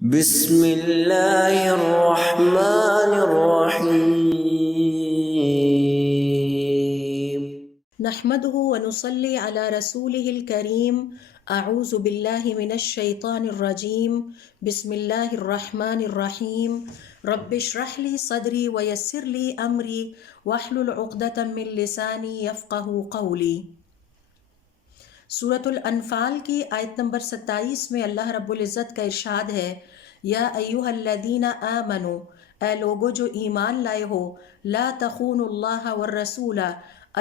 بسم اللہ الرحمن الرحیم نحمده ونصلي على رسوله الكريم. اعوذ باللہ من الشیطان الرجیم. بسم اللہ الرحمن الرحیم. رب اشرح لي صدری ويسر لي امری واحلل عقدۃ من لسانی یفقہوا قولی. سورۃ الانفال کی آیت نمبر 27 میں اللہ رب العزت کا ارشاد ہے، یا ایھا الذین آمنوا، اے لوگو جو ایمان لائے ہو، لا تخونوا اللہ والرسول،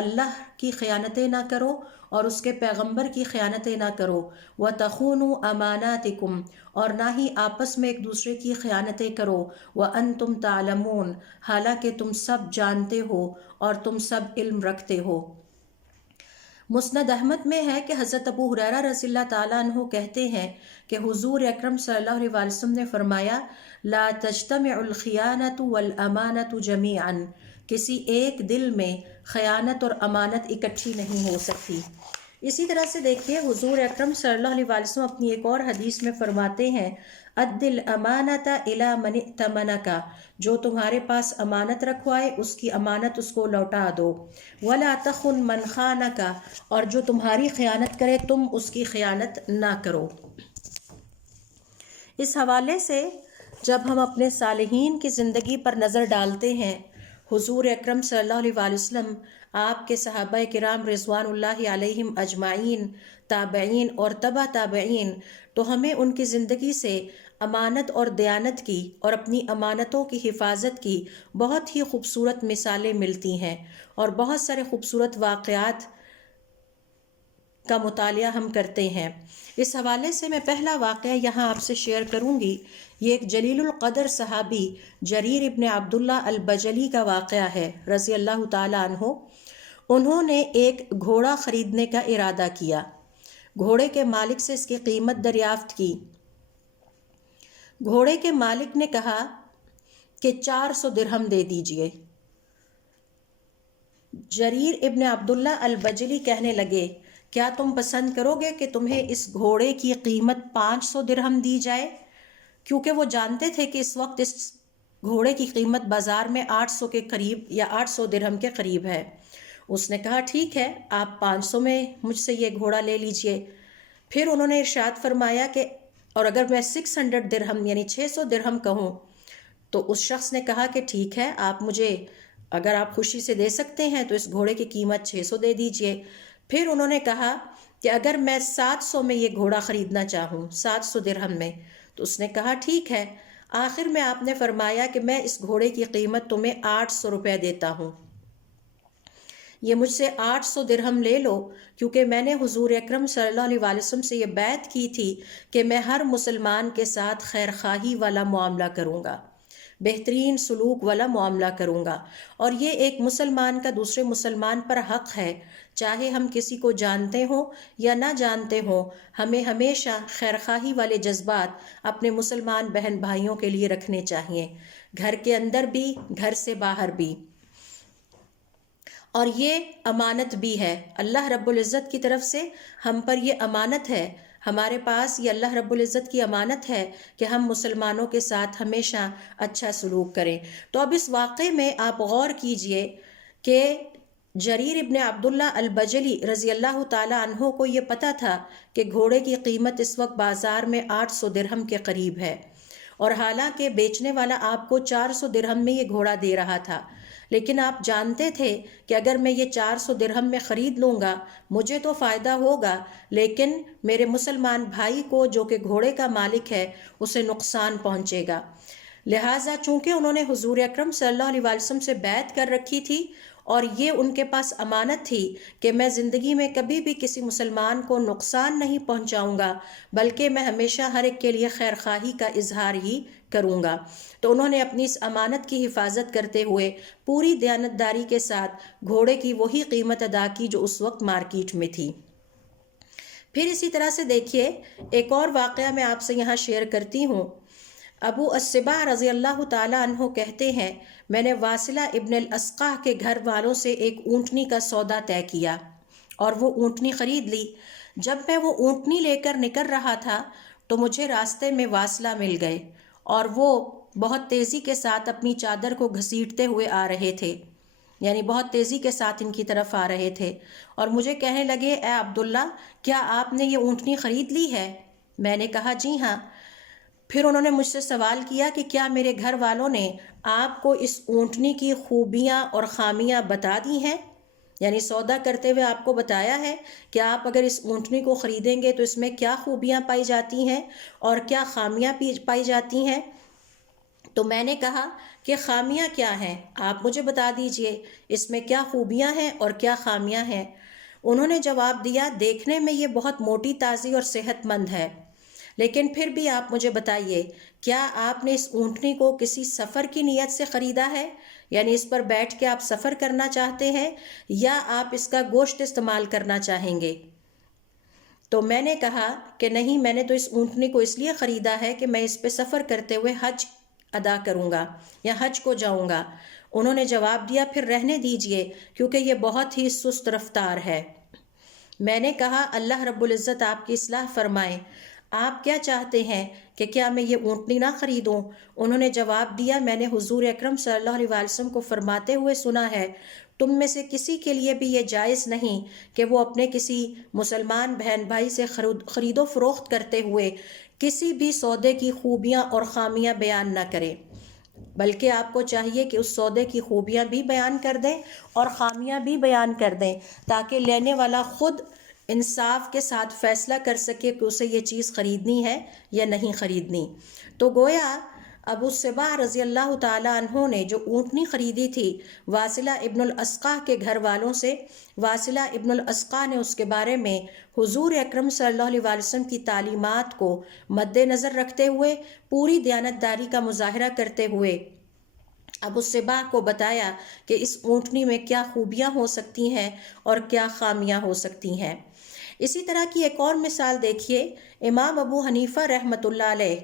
اللہ کی خیانتیں نہ کرو اور اس کے پیغمبر کی خیانتیں نہ کرو، وتخونوا اماناتکم، اور نہ ہی آپس میں ایک دوسرے کی خیانتیں کرو، وانتم تعلمون، حالانکہ تم سب جانتے ہو اور تم سب علم رکھتے ہو۔ مسند احمد میں ہے کہ حضرت ابو ہریرہ رضی اللہ تعالیٰ عنہ کہتے ہیں کہ حضور اکرم صلی اللہ علیہ وسلم نے فرمایا، لا تجتمع الخیانۃ والامانۃ جمیعا، کسی ایک دل میں خیانت اور امانت اکٹھی نہیں ہو سکتی۔ اسی طرح سے دیکھیے حضور اکرم صلی اللہ علیہ وسلم اپنی ایک اور حدیث میں فرماتے ہیں، اد الامانۃ الی من ائتمنک، جو تمہارے پاس امانت رکھوائے اس کی امانت اس کو لوٹا دو، ولا تخن من خانک، اور جو تمہاری خیانت کرے تم اس کی خیانت نہ کرو۔ اس حوالے سے جب ہم اپنے صالحین کی زندگی پر نظر ڈالتے ہیں، حضور اکرم صلی اللہ علیہ وآلہ وسلم، آپ کے صحابہ کرام رضوان اللہ علیہم اجمعین، تابعین اور تبع تابعین، تو ہمیں ان کی زندگی سے امانت اور دیانت کی اور اپنی امانتوں کی حفاظت کی بہت ہی خوبصورت مثالیں ملتی ہیں، اور بہت سارے خوبصورت واقعات کا مطالعہ ہم کرتے ہیں۔ اس حوالے سے میں پہلا واقعہ یہاں آپ سے شیئر کروں گی۔ یہ ایک جلیل القدر صحابی جریر ابن عبداللہ البجلی کا واقعہ ہے رضی اللہ تعالیٰ عنہ۔ انہوں نے ایک گھوڑا خریدنے کا ارادہ کیا، گھوڑے کے مالک سے اس کی قیمت دریافت کی۔ گھوڑے کے مالک نے کہا کہ 400 درہم دے دیجئے۔ جریر ابن عبداللہ البجلی کہنے لگے، کیا تم پسند کرو گے کہ تمہیں اس گھوڑے کی قیمت 500 درہم دی جائے؟ کیونکہ وہ جانتے تھے کہ اس وقت اس گھوڑے کی قیمت بازار میں 800 کے قریب یا 800 درہم کے قریب ہے۔ اس نے کہا ٹھیک ہے، آپ 500 میں مجھ سے یہ گھوڑا لے لیجئے۔ پھر انہوں نے ارشاد فرمایا کہ اور اگر میں 600 درہم یعنی 600 درہم کہوں، تو اس شخص نے کہا کہ ٹھیک ہے، آپ مجھے اگر آپ خوشی سے دے سکتے ہیں تو اس گھوڑے کی قیمت 600 دے دیجئے۔ پھر انہوں نے کہا کہ اگر میں 700 میں یہ گھوڑا خریدنا چاہوں، 700 درہم میں، تو اس نے کہا ٹھیک ہے۔ آخر میں آپ نے فرمایا کہ میں اس گھوڑے کی قیمت تمہیں 800 روپے دیتا ہوں، یہ مجھ سے 800 درہم لے لو، کیونکہ میں نے حضور اکرم صلی اللہ علیہ وآلہ وسلم سے یہ بیعت کی تھی کہ میں ہر مسلمان کے ساتھ خیر خواہی والا معاملہ کروں گا، بہترین سلوک والا معاملہ کروں گا، اور یہ ایک مسلمان کا دوسرے مسلمان پر حق ہے، چاہے ہم کسی کو جانتے ہوں یا نہ جانتے ہوں، ہمیں ہمیشہ خیرخواہی والے جذبات اپنے مسلمان بہن بھائیوں کے لیے رکھنے چاہیے، گھر کے اندر بھی، گھر سے باہر بھی۔ اور یہ امانت بھی ہے، اللہ رب العزت کی طرف سے ہم پر یہ امانت ہے، ہمارے پاس یہ اللہ رب العزت کی امانت ہے کہ ہم مسلمانوں کے ساتھ ہمیشہ اچھا سلوک کریں۔ تو اب اس واقعے میں آپ غور کیجئے کہ جریر ابن عبداللہ البجلی رضی اللہ تعالیٰ عنہ کو یہ پتہ تھا کہ گھوڑے کی قیمت اس وقت بازار میں 800 درہم کے قریب ہے، اور حالانکہ بیچنے والا آپ کو 400 درہم میں یہ گھوڑا دے رہا تھا، لیکن آپ جانتے تھے کہ اگر میں یہ 400 درہم میں خرید لوں گا مجھے تو فائدہ ہوگا، لیکن میرے مسلمان بھائی کو جو کہ گھوڑے کا مالک ہے اسے نقصان پہنچے گا۔ لہٰذا چونکہ انہوں نے حضور اکرم صلی اللہ علیہ وسلم سے بیعت کر رکھی تھی اور یہ ان کے پاس امانت تھی کہ میں زندگی میں کبھی بھی کسی مسلمان کو نقصان نہیں پہنچاؤں گا، بلکہ میں ہمیشہ ہر ایک کے لیے خیر خواہی کا اظہار ہی کروں گا، تو انہوں نے اپنی اس امانت کی حفاظت کرتے ہوئے پوری دیانتداری کے ساتھ گھوڑے کی وہی قیمت ادا کی جو اس وقت مارکیٹ میں تھی۔ پھر اسی طرح سے دیکھیے ایک اور واقعہ میں آپ سے یہاں شیئر کرتی ہوں۔ ابو الصباح رضی اللہ تعالیٰ عنہ کہتے ہیں، میں نے واصلہ ابن الاسقع کے گھر والوں سے ایک اونٹنی کا سودا طے کیا اور وہ اونٹنی خرید لی۔ جب میں وہ اونٹنی لے کر نکل رہا تھا تو مجھے راستے میں واصلہ مل گئے اور وہ بہت تیزی کے ساتھ اپنی چادر کو گھسیٹتے ہوئے آ رہے تھے، یعنی بہت تیزی کے ساتھ ان کی طرف آ رہے تھے، اور مجھے کہنے لگے اے عبداللہ کیا آپ نے یہ اونٹنی خرید لی ہے؟ میں نے کہا جی ہاں۔ پھر انہوں نے مجھ سے سوال کیا کہ کیا میرے گھر والوں نے آپ کو اس اونٹنی کی خوبیاں اور خامیاں بتا دی ہیں؟ یعنی سودا کرتے ہوئے آپ کو بتایا ہے کہ آپ اگر اس اونٹنی کو خریدیں گے تو اس میں کیا خوبیاں پائی جاتی ہیں اور کیا خامیاں پائی جاتی ہیں؟ تو میں نے کہا کہ خامیاں کیا ہیں آپ مجھے بتا دیجئے، اس میں کیا خوبیاں ہیں اور کیا خامیاں ہیں؟ انہوں نے جواب دیا دیکھنے میں یہ بہت موٹی تازی اور صحت مند ہے، لیکن پھر بھی آپ مجھے بتائیے کیا آپ نے اس اونٹنی کو کسی سفر کی نیت سے خریدا ہے؟ یعنی اس پر بیٹھ کے آپ سفر کرنا چاہتے ہیں یا آپ اس کا گوشت استعمال کرنا چاہیں گے؟ تو میں نے کہا کہ نہیں، میں نے تو اس اونٹنی کو اس لیے خریدا ہے کہ میں اس پہ سفر کرتے ہوئے حج ادا کروں گا یا حج کو جاؤں گا۔ انہوں نے جواب دیا پھر رہنے دیجئے کیونکہ یہ بہت ہی سست رفتار ہے۔ میں نے کہا اللہ رب العزت آپ کی اصلاح فرمائے، آپ کیا چاہتے ہیں کہ کیا میں یہ اونٹنی نہ خریدوں؟ انہوں نے جواب دیا میں نے حضور اکرم صلی اللہ علیہ وسلم کو فرماتے ہوئے سنا ہے تم میں سے کسی کے لیے بھی یہ جائز نہیں کہ وہ اپنے کسی مسلمان بہن بھائی سے خرید و فروخت کرتے ہوئے کسی بھی سودے کی خوبیاں اور خامیاں بیان نہ کرے، بلکہ آپ کو چاہیے کہ اس سودے کی خوبیاں بھی بیان کر دیں اور خامیاں بھی بیان کر دیں تاکہ لینے والا خود انصاف کے ساتھ فیصلہ کر سکے کہ اسے یہ چیز خریدنی ہے یا نہیں خریدنی۔ تو گویا ابو صبا رضی اللہ تعالیٰ عنہ نے جو اونٹنی خریدی تھی واصلہ ابن الاسقا کے گھر والوں سے، واصلہ ابن الاسقا نے اس کے بارے میں حضور اکرم صلی اللہ علیہ وسلم کی تعلیمات کو مد نظر رکھتے ہوئے پوری دیانتداری کا مظاہرہ کرتے ہوئے ابو صبا کو بتایا کہ اس اونٹنی میں کیا خوبیاں ہو سکتی ہیں اور کیا خامیاں ہو سکتی ہیں۔ اسی طرح کی ایک اور مثال دیکھیے، امام ابو حنیفہ رحمۃ اللہ علیہ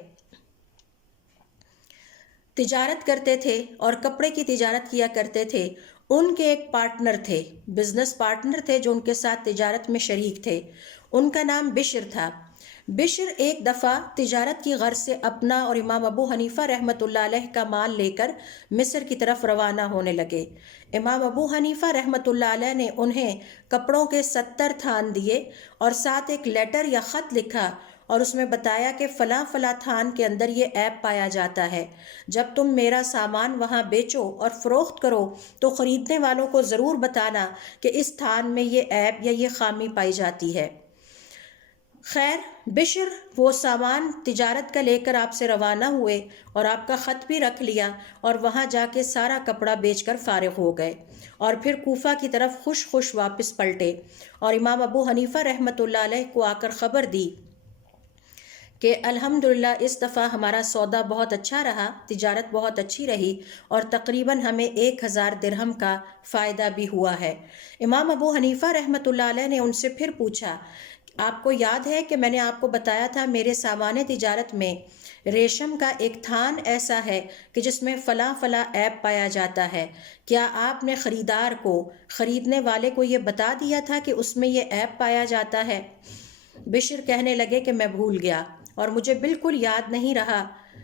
تجارت کرتے تھے اور کپڑے کی تجارت کیا کرتے تھے۔ ان کے ایک پارٹنر تھے، بزنس پارٹنر تھے جو ان کے ساتھ تجارت میں شریک تھے، ان کا نام بشر تھا۔ بشر ایک دفعہ تجارت کی غرض سے اپنا اور امام ابو حنیفہ رحمۃ اللہ علیہ کا مال لے کر مصر کی طرف روانہ ہونے لگے۔ امام ابو حنیفہ رحمۃ اللہ علیہ نے انہیں کپڑوں کے 70 تھان دیے اور ساتھ ایک لیٹر یا خط لکھا اور اس میں بتایا کہ فلاں فلاں تھان کے اندر یہ عیب پایا جاتا ہے، جب تم میرا سامان وہاں بیچو اور فروخت کرو تو خریدنے والوں کو ضرور بتانا کہ اس تھان میں یہ عیب یا یہ خامی پائی جاتی ہے۔ خیر بشر وہ سامان تجارت کا لے کر آپ سے روانہ ہوئے اور آپ کا خط بھی رکھ لیا اور وہاں جا کے سارا کپڑا بیچ کر فارغ ہو گئے اور پھر کوفہ کی طرف خوش خوش واپس پلٹے اور امام ابو حنیفہ رحمۃ اللہ علیہ کو آ کر خبر دی کہ الحمدللہ اس دفعہ ہمارا سودا بہت اچھا رہا، تجارت بہت اچھی رہی اور تقریباً ہمیں 1000 درہم کا فائدہ بھی ہوا ہے۔ امام ابو حنیفہ رحمۃ اللہ علیہ نے ان سے پھر پوچھا آپ کو یاد ہے کہ میں نے آپ کو بتایا تھا میرے سامان تجارت میں ریشم کا ایک تھان ایسا ہے کہ جس میں فلاں فلاں عیب پایا جاتا ہے، کیا آپ نے خریدار کو، خریدنے والے کو یہ بتا دیا تھا کہ اس میں یہ عیب پایا جاتا ہے؟ بشر کہنے لگے کہ میں بھول گیا اور مجھے بالکل یاد نہیں رہا،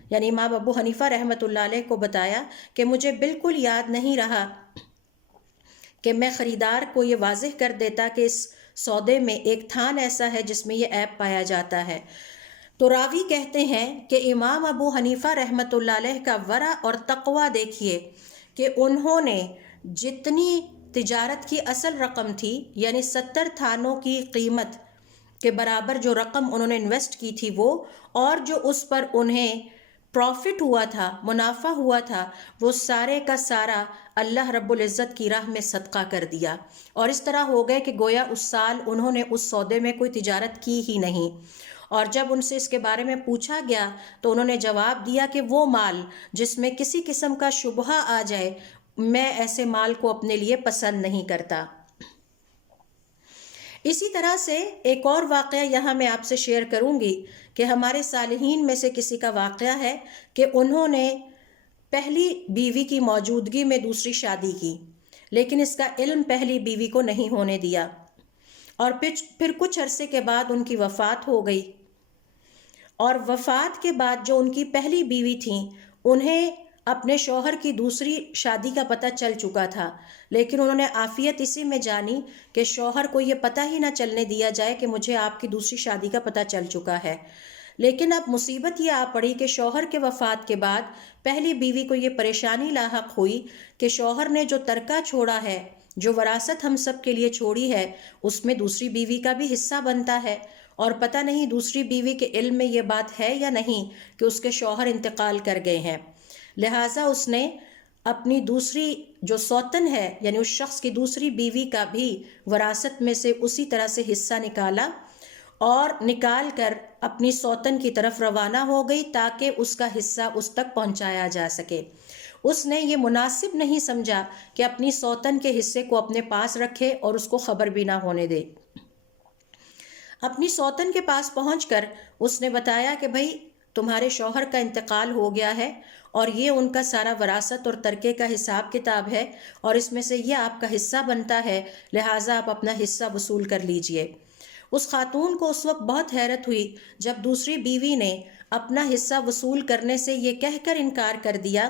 یعنی امام ابو حنیفہ رحمۃ اللہ علیہ کو بتایا کہ مجھے بالکل یاد نہیں رہا کہ میں خریدار کو یہ واضح کر دیتا کہ اس سودے میں ایک تھان ایسا ہے جس میں یہ عیب پایا جاتا ہے۔ تو راوی کہتے ہیں کہ امام ابو حنیفہ رحمۃ اللہ علیہ کا ورع اور تقوی دیکھیے کہ انہوں نے جتنی تجارت کی اصل رقم تھی، یعنی 70 تھانوں کی قیمت کے برابر جو رقم انہوں نے انویسٹ کی تھی وہ، اور جو اس پر انہیں پروفٹ ہوا تھا، منافع ہوا تھا، وہ سارے کا سارا اللہ رب العزت کی راہ میں صدقہ کر دیا، اور اس طرح ہو گئے کہ گویا اس سال انہوں نے اس سودے میں کوئی تجارت کی ہی نہیں۔ اور جب ان سے اس کے بارے میں پوچھا گیا تو انہوں نے جواب دیا کہ وہ مال جس میں کسی قسم کا شبہہ آ جائے، میں ایسے مال کو اپنے لیے پسند نہیں کرتا۔ اسی طرح سے ایک اور واقعہ یہاں میں آپ سے شیئر کروں گی کہ ہمارے صالحین میں سے کسی کا واقعہ ہے کہ انہوں نے پہلی بیوی کی موجودگی میں دوسری شادی کی، لیکن اس کا علم پہلی بیوی کو نہیں ہونے دیا، اور پھر کچھ عرصے کے بعد ان کی وفات ہو گئی، اور وفات کے بعد جو ان کی پہلی بیوی تھیں انہیں اپنے شوہر کی دوسری شادی کا پتہ چل چکا تھا، لیکن انہوں نے عافیت اسی میں جانی کہ شوہر کو یہ پتہ ہی نہ چلنے دیا جائے کہ مجھے آپ کی دوسری شادی کا پتہ چل چکا ہے۔ لیکن اب مصیبت یہ آ پڑی کہ شوہر کے وفات کے بعد پہلی بیوی کو یہ پریشانی لاحق ہوئی کہ شوہر نے جو ترکہ چھوڑا ہے، جو وراثت ہم سب کے لیے چھوڑی ہے، اس میں دوسری بیوی کا بھی حصہ بنتا ہے، اور پتہ نہیں دوسری بیوی کے علم میں یہ بات ہے یا نہیں کہ اس کے شوہر انتقال کر گئے ہیں۔ لہٰذا اس نے اپنی دوسری جو سوتن ہے یعنی اس شخص کی دوسری بیوی کا بھی وراثت میں سے اسی طرح سے حصہ نکالا اور نکال کر اپنی سوتن کی طرف روانہ ہو گئی تاکہ اس کا حصہ اس تک پہنچایا جا سکے۔ اس نے یہ مناسب نہیں سمجھا کہ اپنی سوتن کے حصے کو اپنے پاس رکھے اور اس کو خبر بھی نہ ہونے دے۔ اپنی سوتن کے پاس پہنچ کر اس نے بتایا کہ بھئی تمہارے شوہر کا انتقال ہو گیا ہے اور یہ ان کا سارا وراثت اور ترکے کا حساب کتاب ہے اور اس میں سے یہ آپ کا حصہ بنتا ہے، لہٰذا آپ اپنا حصہ وصول کر لیجئے۔ اس خاتون کو اس وقت بہت حیرت ہوئی جب دوسری بیوی نے اپنا حصہ وصول کرنے سے یہ کہہ کر انکار کر دیا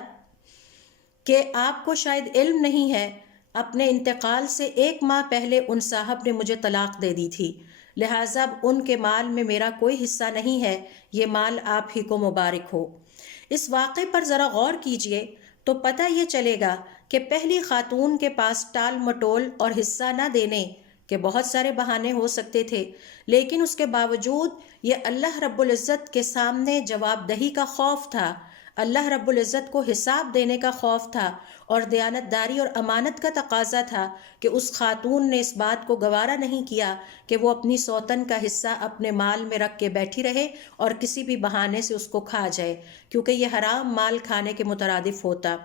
کہ آپ کو شاید علم نہیں ہے، اپنے انتقال سے 1 ماہ پہلے ان صاحب نے مجھے طلاق دے دی تھی، لہٰذا اب ان کے مال میں میرا کوئی حصہ نہیں ہے، یہ مال آپ ہی کو مبارک ہو۔ اس واقعے پر ذرا غور کیجئے تو پتہ یہ چلے گا کہ پہلی خاتون کے پاس ٹال مٹول اور حصہ نہ دینے کے بہت سارے بہانے ہو سکتے تھے، لیکن اس کے باوجود یہ اللہ رب العزت کے سامنے جواب دہی کا خوف تھا، اللہ رب العزت کو حساب دینے کا خوف تھا، اور دیانتداری اور امانت کا تقاضا تھا کہ اس خاتون نے اس بات کو گوارا نہیں کیا کہ وہ اپنی سوتن کا حصہ اپنے مال میں رکھ کے بیٹھی رہے اور کسی بھی بہانے سے اس کو کھا جائے، کیونکہ یہ حرام مال کھانے کے مترادف ہوتا۔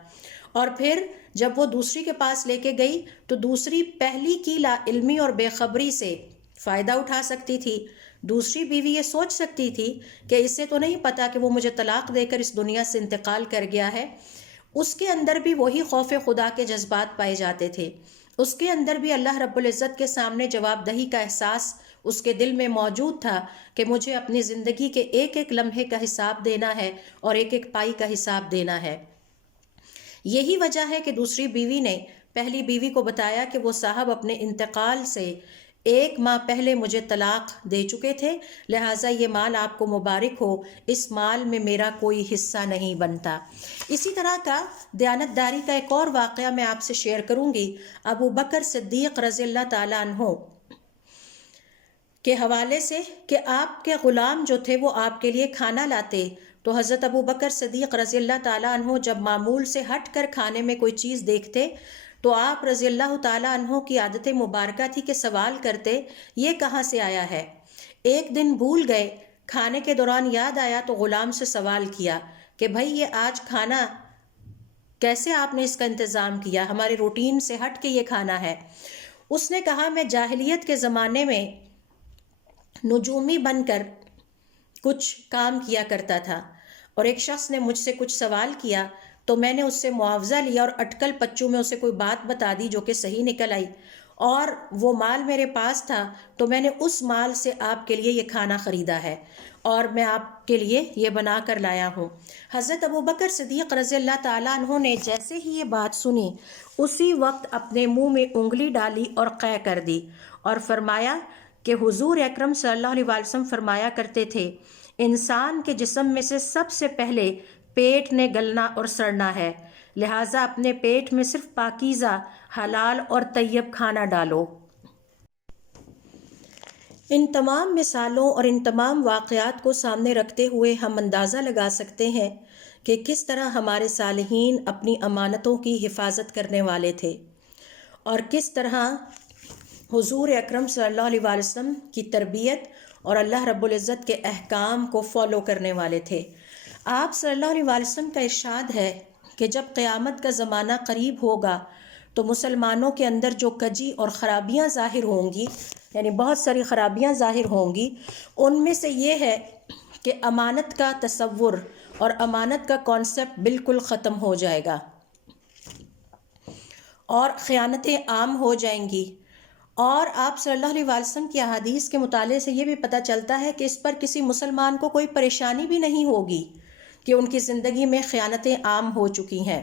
اور پھر جب وہ دوسری کے پاس لے کے گئی تو دوسری پہلی کی لا علمی اور بے خبری سے فائدہ اٹھا سکتی تھی۔ دوسری بیوی یہ سوچ سکتی تھی کہ اسے تو نہیں پتا کہ وہ مجھے طلاق دے کر اس دنیا سے انتقال کر گیا ہے۔ اس کے اندر بھی وہی خوف خدا کے جذبات پائے جاتے تھے، اس کے اندر بھی اللہ رب العزت کے سامنے جواب دہی کا احساس اس کے دل میں موجود تھا کہ مجھے اپنی زندگی کے ایک ایک لمحے کا حساب دینا ہے اور ایک ایک پائی کا حساب دینا ہے۔ یہی وجہ ہے کہ دوسری بیوی نے پہلی بیوی کو بتایا کہ وہ صاحب اپنے انتقال سے 1 ماہ پہلے مجھے طلاق دے چکے تھے، لہٰذا یہ مال آپ کو مبارک ہو، اس مال میں میرا کوئی حصہ نہیں بنتا۔ اسی طرح کا دیانتداری کا ایک اور واقعہ میں آپ سے شیئر کروں گی، ابو بکر صدیق رضی اللہ تعالیٰ عنہ کے حوالے سے کہ آپ کے غلام جو تھے وہ آپ کے لیے کھانا لاتے تو حضرت ابو بکر صدیق رضی اللہ تعالیٰ عنہ جب معمول سے ہٹ کر کھانے میں کوئی چیز دیکھتے تو آپ رضی اللہ تعالیٰ عنہ کی عادت مبارکہ تھی کہ سوال کرتے یہ کہاں سے آیا ہے۔ ایک دن بھول گئے، کھانے کے دوران یاد آیا تو غلام سے سوال کیا کہ بھائی یہ آج کھانا کیسے آپ نے اس کا انتظام کیا، ہمارے روٹین سے ہٹ کے یہ کھانا ہے۔ اس نے کہا میں جاہلیت کے زمانے میں نجومی بن کر کچھ کام کیا کرتا تھا اور ایک شخص نے مجھ سے کچھ سوال کیا تو میں نے اس سے معاوضہ لیا اور اٹکل پچو میں اسے کوئی بات بتا دی جو کہ صحیح نکل آئی، اور وہ مال میرے پاس تھا تو میں نے اس مال سے آپ کے لیے یہ کھانا خریدا ہے اور میں آپ کے لیے یہ بنا کر لایا ہوں۔ حضرت ابو بکر صدیق رضی اللہ تعالیٰ عنہ نے جیسے ہی یہ بات سنی اسی وقت اپنے منہ میں انگلی ڈالی اور قے کر دی اور فرمایا کہ حضور اکرم صلی اللہ علیہ وسلم فرمایا کرتے تھے انسان کے جسم میں سے سب سے پہلے پیٹ نے گلنا اور سڑنا ہے، لہٰذا اپنے پیٹ میں صرف پاکیزہ، حلال اور طیب کھانا ڈالو۔ ان تمام مثالوں اور ان تمام واقعات کو سامنے رکھتے ہوئے ہم اندازہ لگا سکتے ہیں کہ کس طرح ہمارے صالحین اپنی امانتوں کی حفاظت کرنے والے تھے اور کس طرح حضور اکرم صلی اللہ علیہ وسلم کی تربیت اور اللہ رب العزت کے احکام کو فالو کرنے والے تھے۔ آپ صلی اللہ علیہ وسلم کا ارشاد ہے کہ جب قیامت کا زمانہ قریب ہوگا تو مسلمانوں کے اندر جو کجی اور خرابیاں ظاہر ہوں گی، یعنی بہت ساری خرابیاں ظاہر ہوں گی، ان میں سے یہ ہے کہ امانت کا تصور اور امانت کا کانسیپٹ بالکل ختم ہو جائے گا اور خیانتیں عام ہو جائیں گی، اور آپ صلی اللہ علیہ وسلم کی احادیث کے مطالعے سے یہ بھی پتہ چلتا ہے کہ اس پر کسی مسلمان کو کوئی پریشانی بھی نہیں ہوگی کہ ان کی زندگی میں خیانتیں عام ہو چکی ہیں۔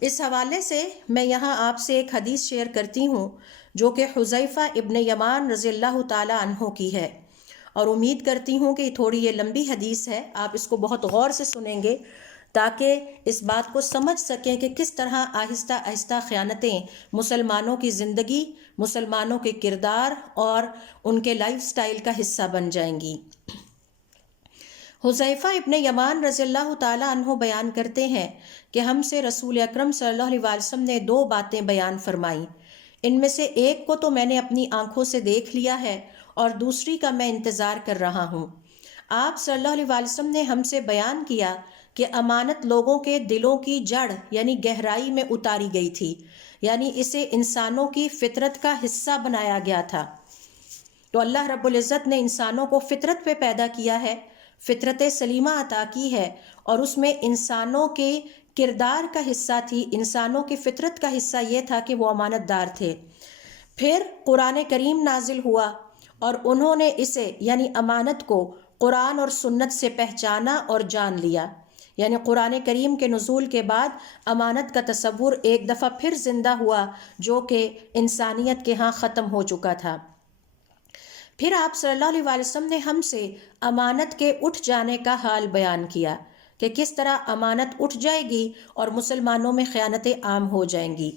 اس حوالے سے میں یہاں آپ سے ایک حدیث شیئر کرتی ہوں جو کہ حذیفہ ابن یمان رضی اللہ تعالی عنہ کی ہے، اور امید کرتی ہوں کہ تھوڑی یہ لمبی حدیث ہے، آپ اس کو بہت غور سے سنیں گے تاکہ اس بات کو سمجھ سکیں کہ کس طرح آہستہ آہستہ خیانتیں مسلمانوں کی زندگی، مسلمانوں کے کردار اور ان کے لائف سٹائل کا حصہ بن جائیں گی۔ حذیفہ ابن یمان رضی اللہ تعالی عنہ بیان کرتے ہیں کہ ہم سے رسول اکرم صلی اللہ علیہ وسلم نے 2 باتیں بیان فرمائیں، ان میں سے ایک کو تو میں نے اپنی آنکھوں سے دیکھ لیا ہے اور دوسری کا میں انتظار کر رہا ہوں۔ آپ صلی اللہ علیہ وسلم نے ہم سے بیان کیا کہ امانت لوگوں کے دلوں کی جڑ یعنی گہرائی میں اتاری گئی تھی، یعنی اسے انسانوں کی فطرت کا حصہ بنایا گیا تھا۔ تو اللہ رب العزت نے انسانوں کو فطرت پہ پیدا کیا ہے، فطرت سلیمہ عطا کی ہے، اور اس میں انسانوں کے کردار کا حصہ تھی، انسانوں کی فطرت کا حصہ یہ تھا کہ وہ امانت دار تھے۔ پھر قرآن کریم نازل ہوا اور انہوں نے اسے یعنی امانت کو قرآن اور سنت سے پہچانا اور جان لیا، یعنی قرآن کریم کے نزول کے بعد امانت کا تصور ایک دفعہ پھر زندہ ہوا جو کہ انسانیت کے ہاں ختم ہو چکا تھا۔ پھر آپ صلی اللہ علیہ وسلم نے ہم سے امانت کے اٹھ جانے کا حال بیان کیا کہ کس طرح امانت اٹھ جائے گی اور مسلمانوں میں خیانتیں عام ہو جائیں گی۔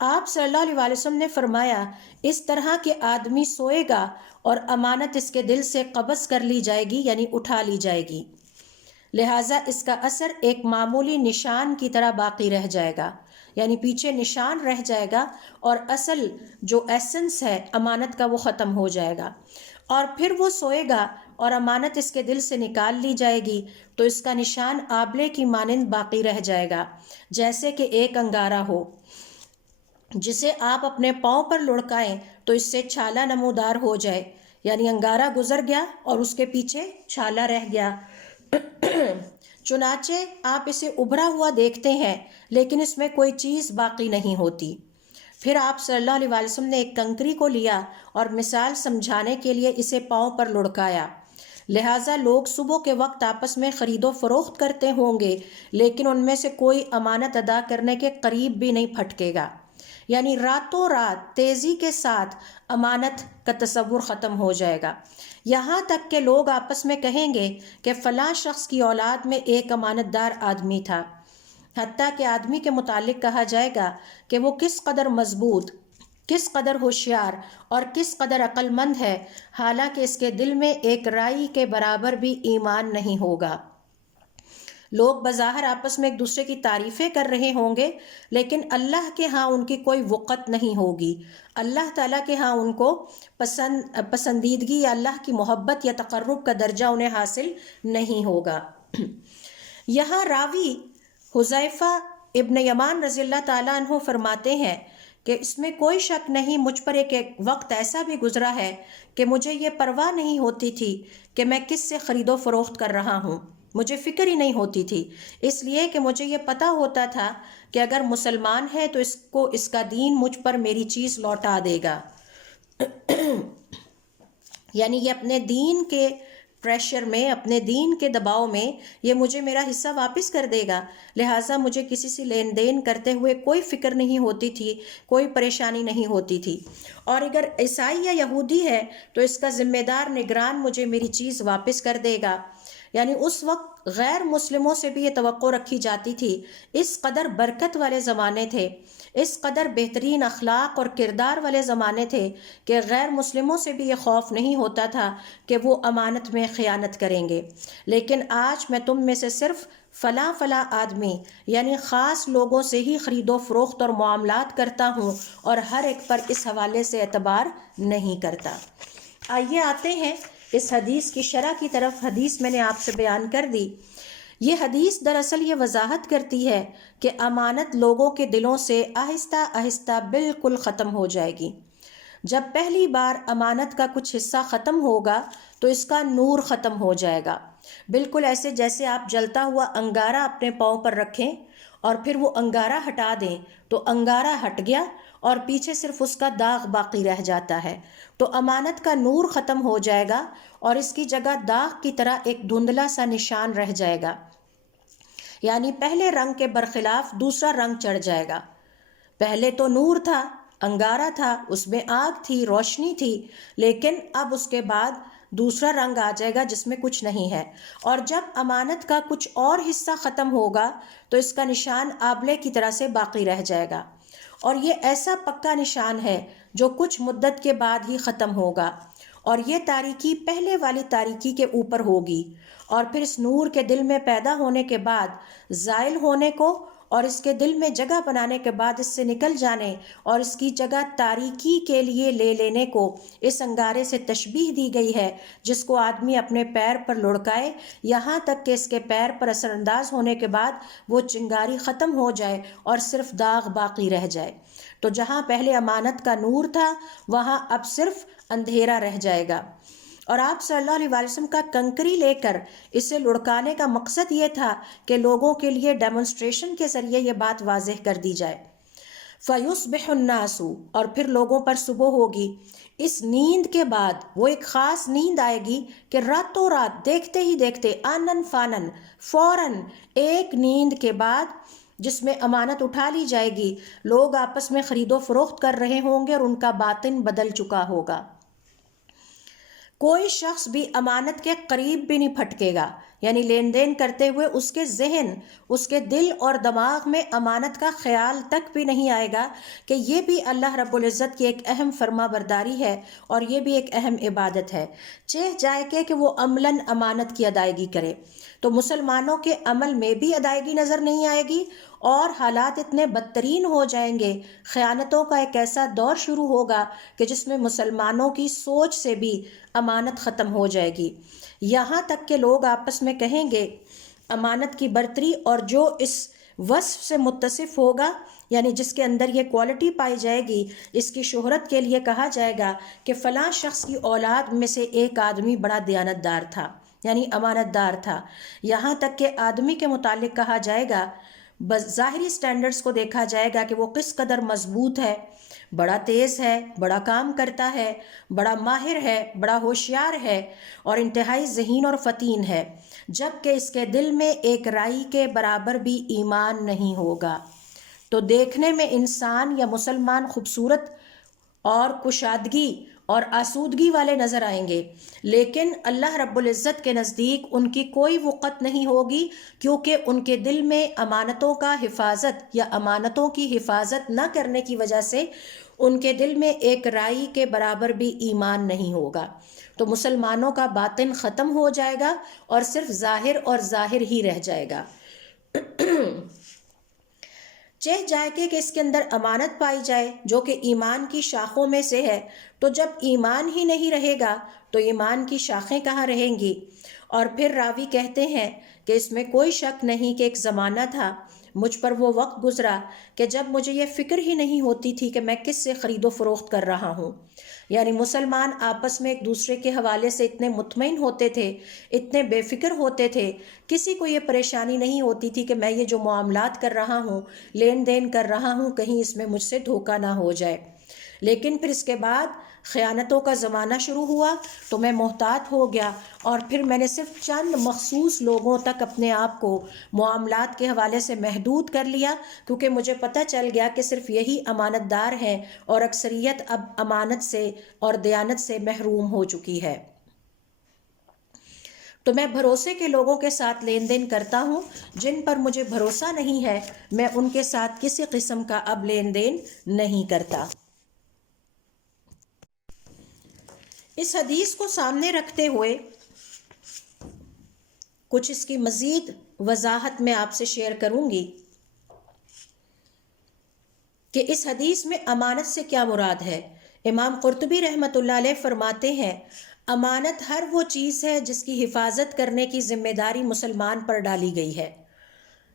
آپ صلی اللہ علیہ وسلم نے فرمایا، اس طرح کہ آدمی سوئے گا اور امانت اس کے دل سے قبض کر لی جائے گی یعنی اٹھا لی جائے گی، لہٰذا اس کا اثر ایک معمولی نشان کی طرح باقی رہ جائے گا، یعنی پیچھے نشان رہ جائے گا اور اصل جو ایسنس ہے امانت کا وہ ختم ہو جائے گا۔ اور پھر وہ سوئے گا اور امانت اس کے دل سے نکال لی جائے گی تو اس کا نشان آبلے کی مانند باقی رہ جائے گا، جیسے کہ ایک انگارہ ہو جسے آپ اپنے پاؤں پر لڑکائیں تو اس سے چھالا نمودار ہو جائے، یعنی انگارہ گزر گیا اور اس کے پیچھے چھالا رہ گیا۔ چنانچہ آپ اسے ابھرا ہوا دیکھتے ہیں لیکن اس میں کوئی چیز باقی نہیں ہوتی۔ پھر آپ صلی اللہ علیہ وسلم نے ایک کنکری کو لیا اور مثال سمجھانے کے لیے اسے پاؤں پر لڑکایا، لہٰذا لوگ صبح کے وقت آپس میں خرید و فروخت کرتے ہوں گے لیکن ان میں سے کوئی امانت ادا کرنے کے قریب بھی نہیں پھٹکے گا، یعنی راتوں رات تیزی کے ساتھ امانت کا تصور ختم ہو جائے گا، یہاں تک کہ لوگ آپس میں کہیں گے کہ فلاں شخص کی اولاد میں ایک امانت دار آدمی تھا، حتیٰ کہ آدمی کے متعلق کہا جائے گا کہ وہ کس قدر مضبوط، کس قدر ہوشیار اور کس قدر عقل مند ہے، حالانکہ اس کے دل میں ایک رائی کے برابر بھی ایمان نہیں ہوگا۔ لوگ بظاہر آپس میں ایک دوسرے کی تعریفیں کر رہے ہوں گے لیکن اللہ کے ہاں ان کی کوئی وقت نہیں ہوگی، اللہ تعالیٰ کے ہاں ان کو پسندیدگی یا اللہ کی محبت یا تقرب کا درجہ انہیں حاصل نہیں ہوگا۔ یہاں راوی حذیفہ ابن یمان رضی اللہ تعالیٰ عنہ فرماتے ہیں کہ اس میں کوئی شک نہیں، مجھ پر ایک وقت ایسا بھی گزرا ہے کہ مجھے یہ پرواہ نہیں ہوتی تھی کہ میں کس سے خرید و فروخت کر رہا ہوں، مجھے فکر ہی نہیں ہوتی تھی، اس لیے کہ مجھے یہ پتہ ہوتا تھا کہ اگر مسلمان ہے تو اس کو اس کا دین مجھ پر میری چیز لوٹا دے گا، یعنی یہ اپنے دین کے پریشر میں، اپنے دین کے دباؤ میں یہ مجھے میرا حصہ واپس کر دے گا، لہٰذا مجھے کسی سے لین دین کرتے ہوئے کوئی فکر نہیں ہوتی تھی، کوئی پریشانی نہیں ہوتی تھی، اور اگر عیسائی یا یہودی ہے تو اس کا ذمہ دار نگران مجھے میری چیز واپس کر دے گا، یعنی اس وقت غیر مسلموں سے بھی یہ توقع رکھی جاتی تھی، اس قدر برکت والے زمانے تھے، اس قدر بہترین اخلاق اور کردار والے زمانے تھے کہ غیر مسلموں سے بھی یہ خوف نہیں ہوتا تھا کہ وہ امانت میں خیانت کریں گے۔ لیکن آج میں تم میں سے صرف فلاں فلاں آدمی یعنی خاص لوگوں سے ہی خرید و فروخت اور معاملات کرتا ہوں اور ہر ایک پر اس حوالے سے اعتبار نہیں کرتا۔ آئیے آتے ہیں اس حدیث کی شرح کی طرف۔ حدیث میں نے آپ سے بیان کر دی۔ یہ حدیث دراصل یہ وضاحت کرتی ہے کہ امانت لوگوں کے دلوں سے آہستہ آہستہ بالکل ختم ہو جائے گی۔ جب پہلی بار امانت کا کچھ حصہ ختم ہوگا تو اس کا نور ختم ہو جائے گا، بالکل ایسے جیسے آپ جلتا ہوا انگارہ اپنے پاؤں پر رکھیں اور پھر وہ انگارہ ہٹا دیں تو انگارہ ہٹ گیا اور پیچھے صرف اس کا داغ باقی رہ جاتا ہے، تو امانت کا نور ختم ہو جائے گا اور اس کی جگہ داغ کی طرح ایک دھندلا سا نشان رہ جائے گا، یعنی پہلے رنگ کے برخلاف دوسرا رنگ چڑھ جائے گا۔ پہلے تو نور تھا، انگارہ تھا، اس میں آگ تھی، روشنی تھی، لیکن اب اس کے بعد دوسرا رنگ آ جائے گا جس میں کچھ نہیں ہے، اور جب امانت کا کچھ اور حصہ ختم ہوگا تو اس کا نشان آبلے کی طرح سے باقی رہ جائے گا، اور یہ ایسا پکا نشان ہے جو کچھ مدت کے بعد ہی ختم ہوگا، اور یہ تاریکی پہلے والی تاریکی کے اوپر ہوگی، اور پھر اس نور کے دل میں پیدا ہونے کے بعد زائل ہونے کو اور اس کے دل میں جگہ بنانے کے بعد اس سے نکل جانے اور اس کی جگہ تاریکی کے لیے لے لینے کو اس انگارے سے تشبیہ دی گئی ہے، جس کو آدمی اپنے پیر پر لڑکائے یہاں تک کہ اس کے پیر پر اثر انداز ہونے کے بعد وہ چنگاری ختم ہو جائے اور صرف داغ باقی رہ جائے۔ تو جہاں پہلے امانت کا نور تھا وہاں اب صرف اندھیرا رہ جائے گا، اور آپ صلی اللہ علیہ وسلم کا کنکری لے کر اسے لڑکانے کا مقصد یہ تھا کہ لوگوں کے لیے ڈیمونسٹریشن کے ذریعے یہ بات واضح کر دی جائے۔ فَيُصْبِحُ النَّاسُ، اور پھر لوگوں پر صبح ہوگی، اس نیند کے بعد وہ ایک خاص نیند آئے گی کہ راتوں رات دیکھتے ہی دیکھتے آنن فانن فوراً ایک نیند کے بعد جس میں امانت اٹھا لی جائے گی، لوگ آپس میں خرید و فروخت کر رہے ہوں گے اور ان کا باطن بدل چکا ہوگا۔ کوئی شخص بھی امانت کے قریب بھی نہیں پھٹکے گا، یعنی لین دین کرتے ہوئے اس کے ذہن، اس کے دل اور دماغ میں امانت کا خیال تک بھی نہیں آئے گا کہ یہ بھی اللہ رب العزت کی ایک اہم فرما برداری ہے اور یہ بھی ایک اہم عبادت ہے، چہ جائے کہ وہ عملاً امانت کی ادائیگی کرے۔ تو مسلمانوں کے عمل میں بھی ادائیگی نظر نہیں آئے گی، اور حالات اتنے بدترین ہو جائیں گے، خیانتوں کا ایک ایسا دور شروع ہوگا کہ جس میں مسلمانوں کی سوچ سے بھی امانت ختم ہو جائے گی، یہاں تک کہ لوگ آپس میں کہیں گے امانت کی برتری، اور جو اس وصف سے متصف ہوگا یعنی جس کے اندر یہ کوالٹی پائی جائے گی، اس کی شہرت کے لیے کہا جائے گا کہ فلاں شخص کی اولاد میں سے ایک آدمی بڑا دیانتدار تھا، یعنی امانت دار تھا، یہاں تک کہ آدمی کے متعلق کہا جائے گا، ظاہری سٹینڈرڈز کو دیکھا جائے گا کہ وہ کس قدر مضبوط ہے، بڑا تیز ہے، بڑا کام کرتا ہے، بڑا ماہر ہے، بڑا ہوشیار ہے اور انتہائی ذہین اور فطین ہے، جبکہ اس کے دل میں ایک رائی کے برابر بھی ایمان نہیں ہوگا۔ تو دیکھنے میں انسان یا مسلمان خوبصورت اور کشادگی اور آسودگی والے نظر آئیں گے، لیکن اللہ رب العزت کے نزدیک ان کی کوئی وقت نہیں ہوگی، کیونکہ ان کے دل میں امانتوں کا حفاظت یا امانتوں کی حفاظت نہ کرنے کی وجہ سے ان کے دل میں ایک رائی کے برابر بھی ایمان نہیں ہوگا۔ تو مسلمانوں کا باطن ختم ہو جائے گا اور صرف ظاہر اور ظاہر ہی رہ جائے گا۔ چہ جائے کہ اس کے اندر امانت پائی جائے جو کہ ایمان کی شاخوں میں سے ہے، تو جب ایمان ہی نہیں رہے گا تو ایمان کی شاخیں کہاں رہیں گی؟ اور پھر راوی کہتے ہیں کہ اس میں کوئی شک نہیں کہ ایک زمانہ تھا، مجھ پر وہ وقت گزرا کہ جب مجھے یہ فکر ہی نہیں ہوتی تھی کہ میں کس سے خرید و فروخت کر رہا ہوں، یعنی مسلمان آپس میں ایک دوسرے کے حوالے سے اتنے مطمئن ہوتے تھے، اتنے بے فکر ہوتے تھے، کسی کو یہ پریشانی نہیں ہوتی تھی کہ میں یہ جو معاملات کر رہا ہوں، لین دین کر رہا ہوں، کہیں اس میں مجھ سے دھوکہ نہ ہو جائے۔ لیکن پھر اس کے بعد خیانتوں کا زمانہ شروع ہوا تو میں محتاط ہو گیا، اور پھر میں نے صرف چند مخصوص لوگوں تک اپنے آپ کو معاملات کے حوالے سے محدود کر لیا، کیونکہ مجھے پتہ چل گیا کہ صرف یہی امانت دار ہیں اور اکثریت اب امانت سے اور دیانت سے محروم ہو چکی ہے۔ تو میں بھروسے کے لوگوں کے ساتھ لین دین کرتا ہوں، جن پر مجھے بھروسہ نہیں ہے میں ان کے ساتھ کسی قسم کا اب لین دین نہیں کرتا۔ اس حدیث کو سامنے رکھتے ہوئے کچھ اس کی مزید وضاحت میں آپ سے شیئر کروں گی کہ اس حدیث میں امانت سے کیا مراد ہے۔ امام قرطبی رحمۃ اللہ علیہ فرماتے ہیں، امانت ہر وہ چیز ہے جس کی حفاظت کرنے کی ذمہ داری مسلمان پر ڈالی گئی ہے،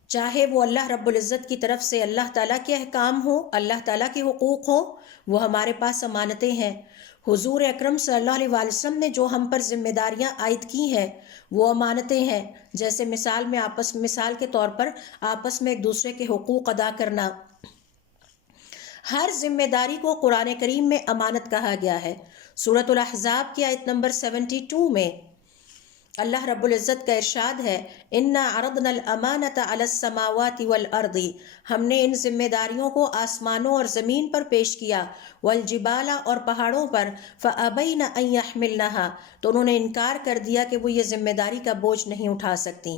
چاہے وہ اللہ رب العزت کی طرف سے اللہ تعالیٰ کے احکام ہوں، اللہ تعالیٰ کے حقوق ہوں، وہ ہمارے پاس امانتیں ہیں۔ حضور اکرم صلی اللہ علیہ وسلم نے جو ہم پر ذمہ داریاں عائد کی ہیں وہ امانتیں ہیں، جیسے مثال کے طور پر آپس میں ایک دوسرے کے حقوق ادا کرنا، ہر ذمہ داری کو قرآن کریم میں امانت کہا گیا ہے۔ سورۃ الاحزاب کی آیت نمبر 72 میں اللہ رب العزت کا ارشاد ہے، اِنَّا عَرَضْنَا الْأَمَانَةَ عَلَى السَّمَاوَاتِ وَالْأَرْضِ، ہم نے ان ذمہ داریوں کو آسمانوں اور زمین پر پیش کیا، وَالْجِبَالَ اور پہاڑوں پر، فَأَبَيْنَ أَن يَحْمِلْنَهَا تو انہوں نے انکار کر دیا کہ وہ یہ ذمہ داری کا بوجھ نہیں اٹھا سکتی،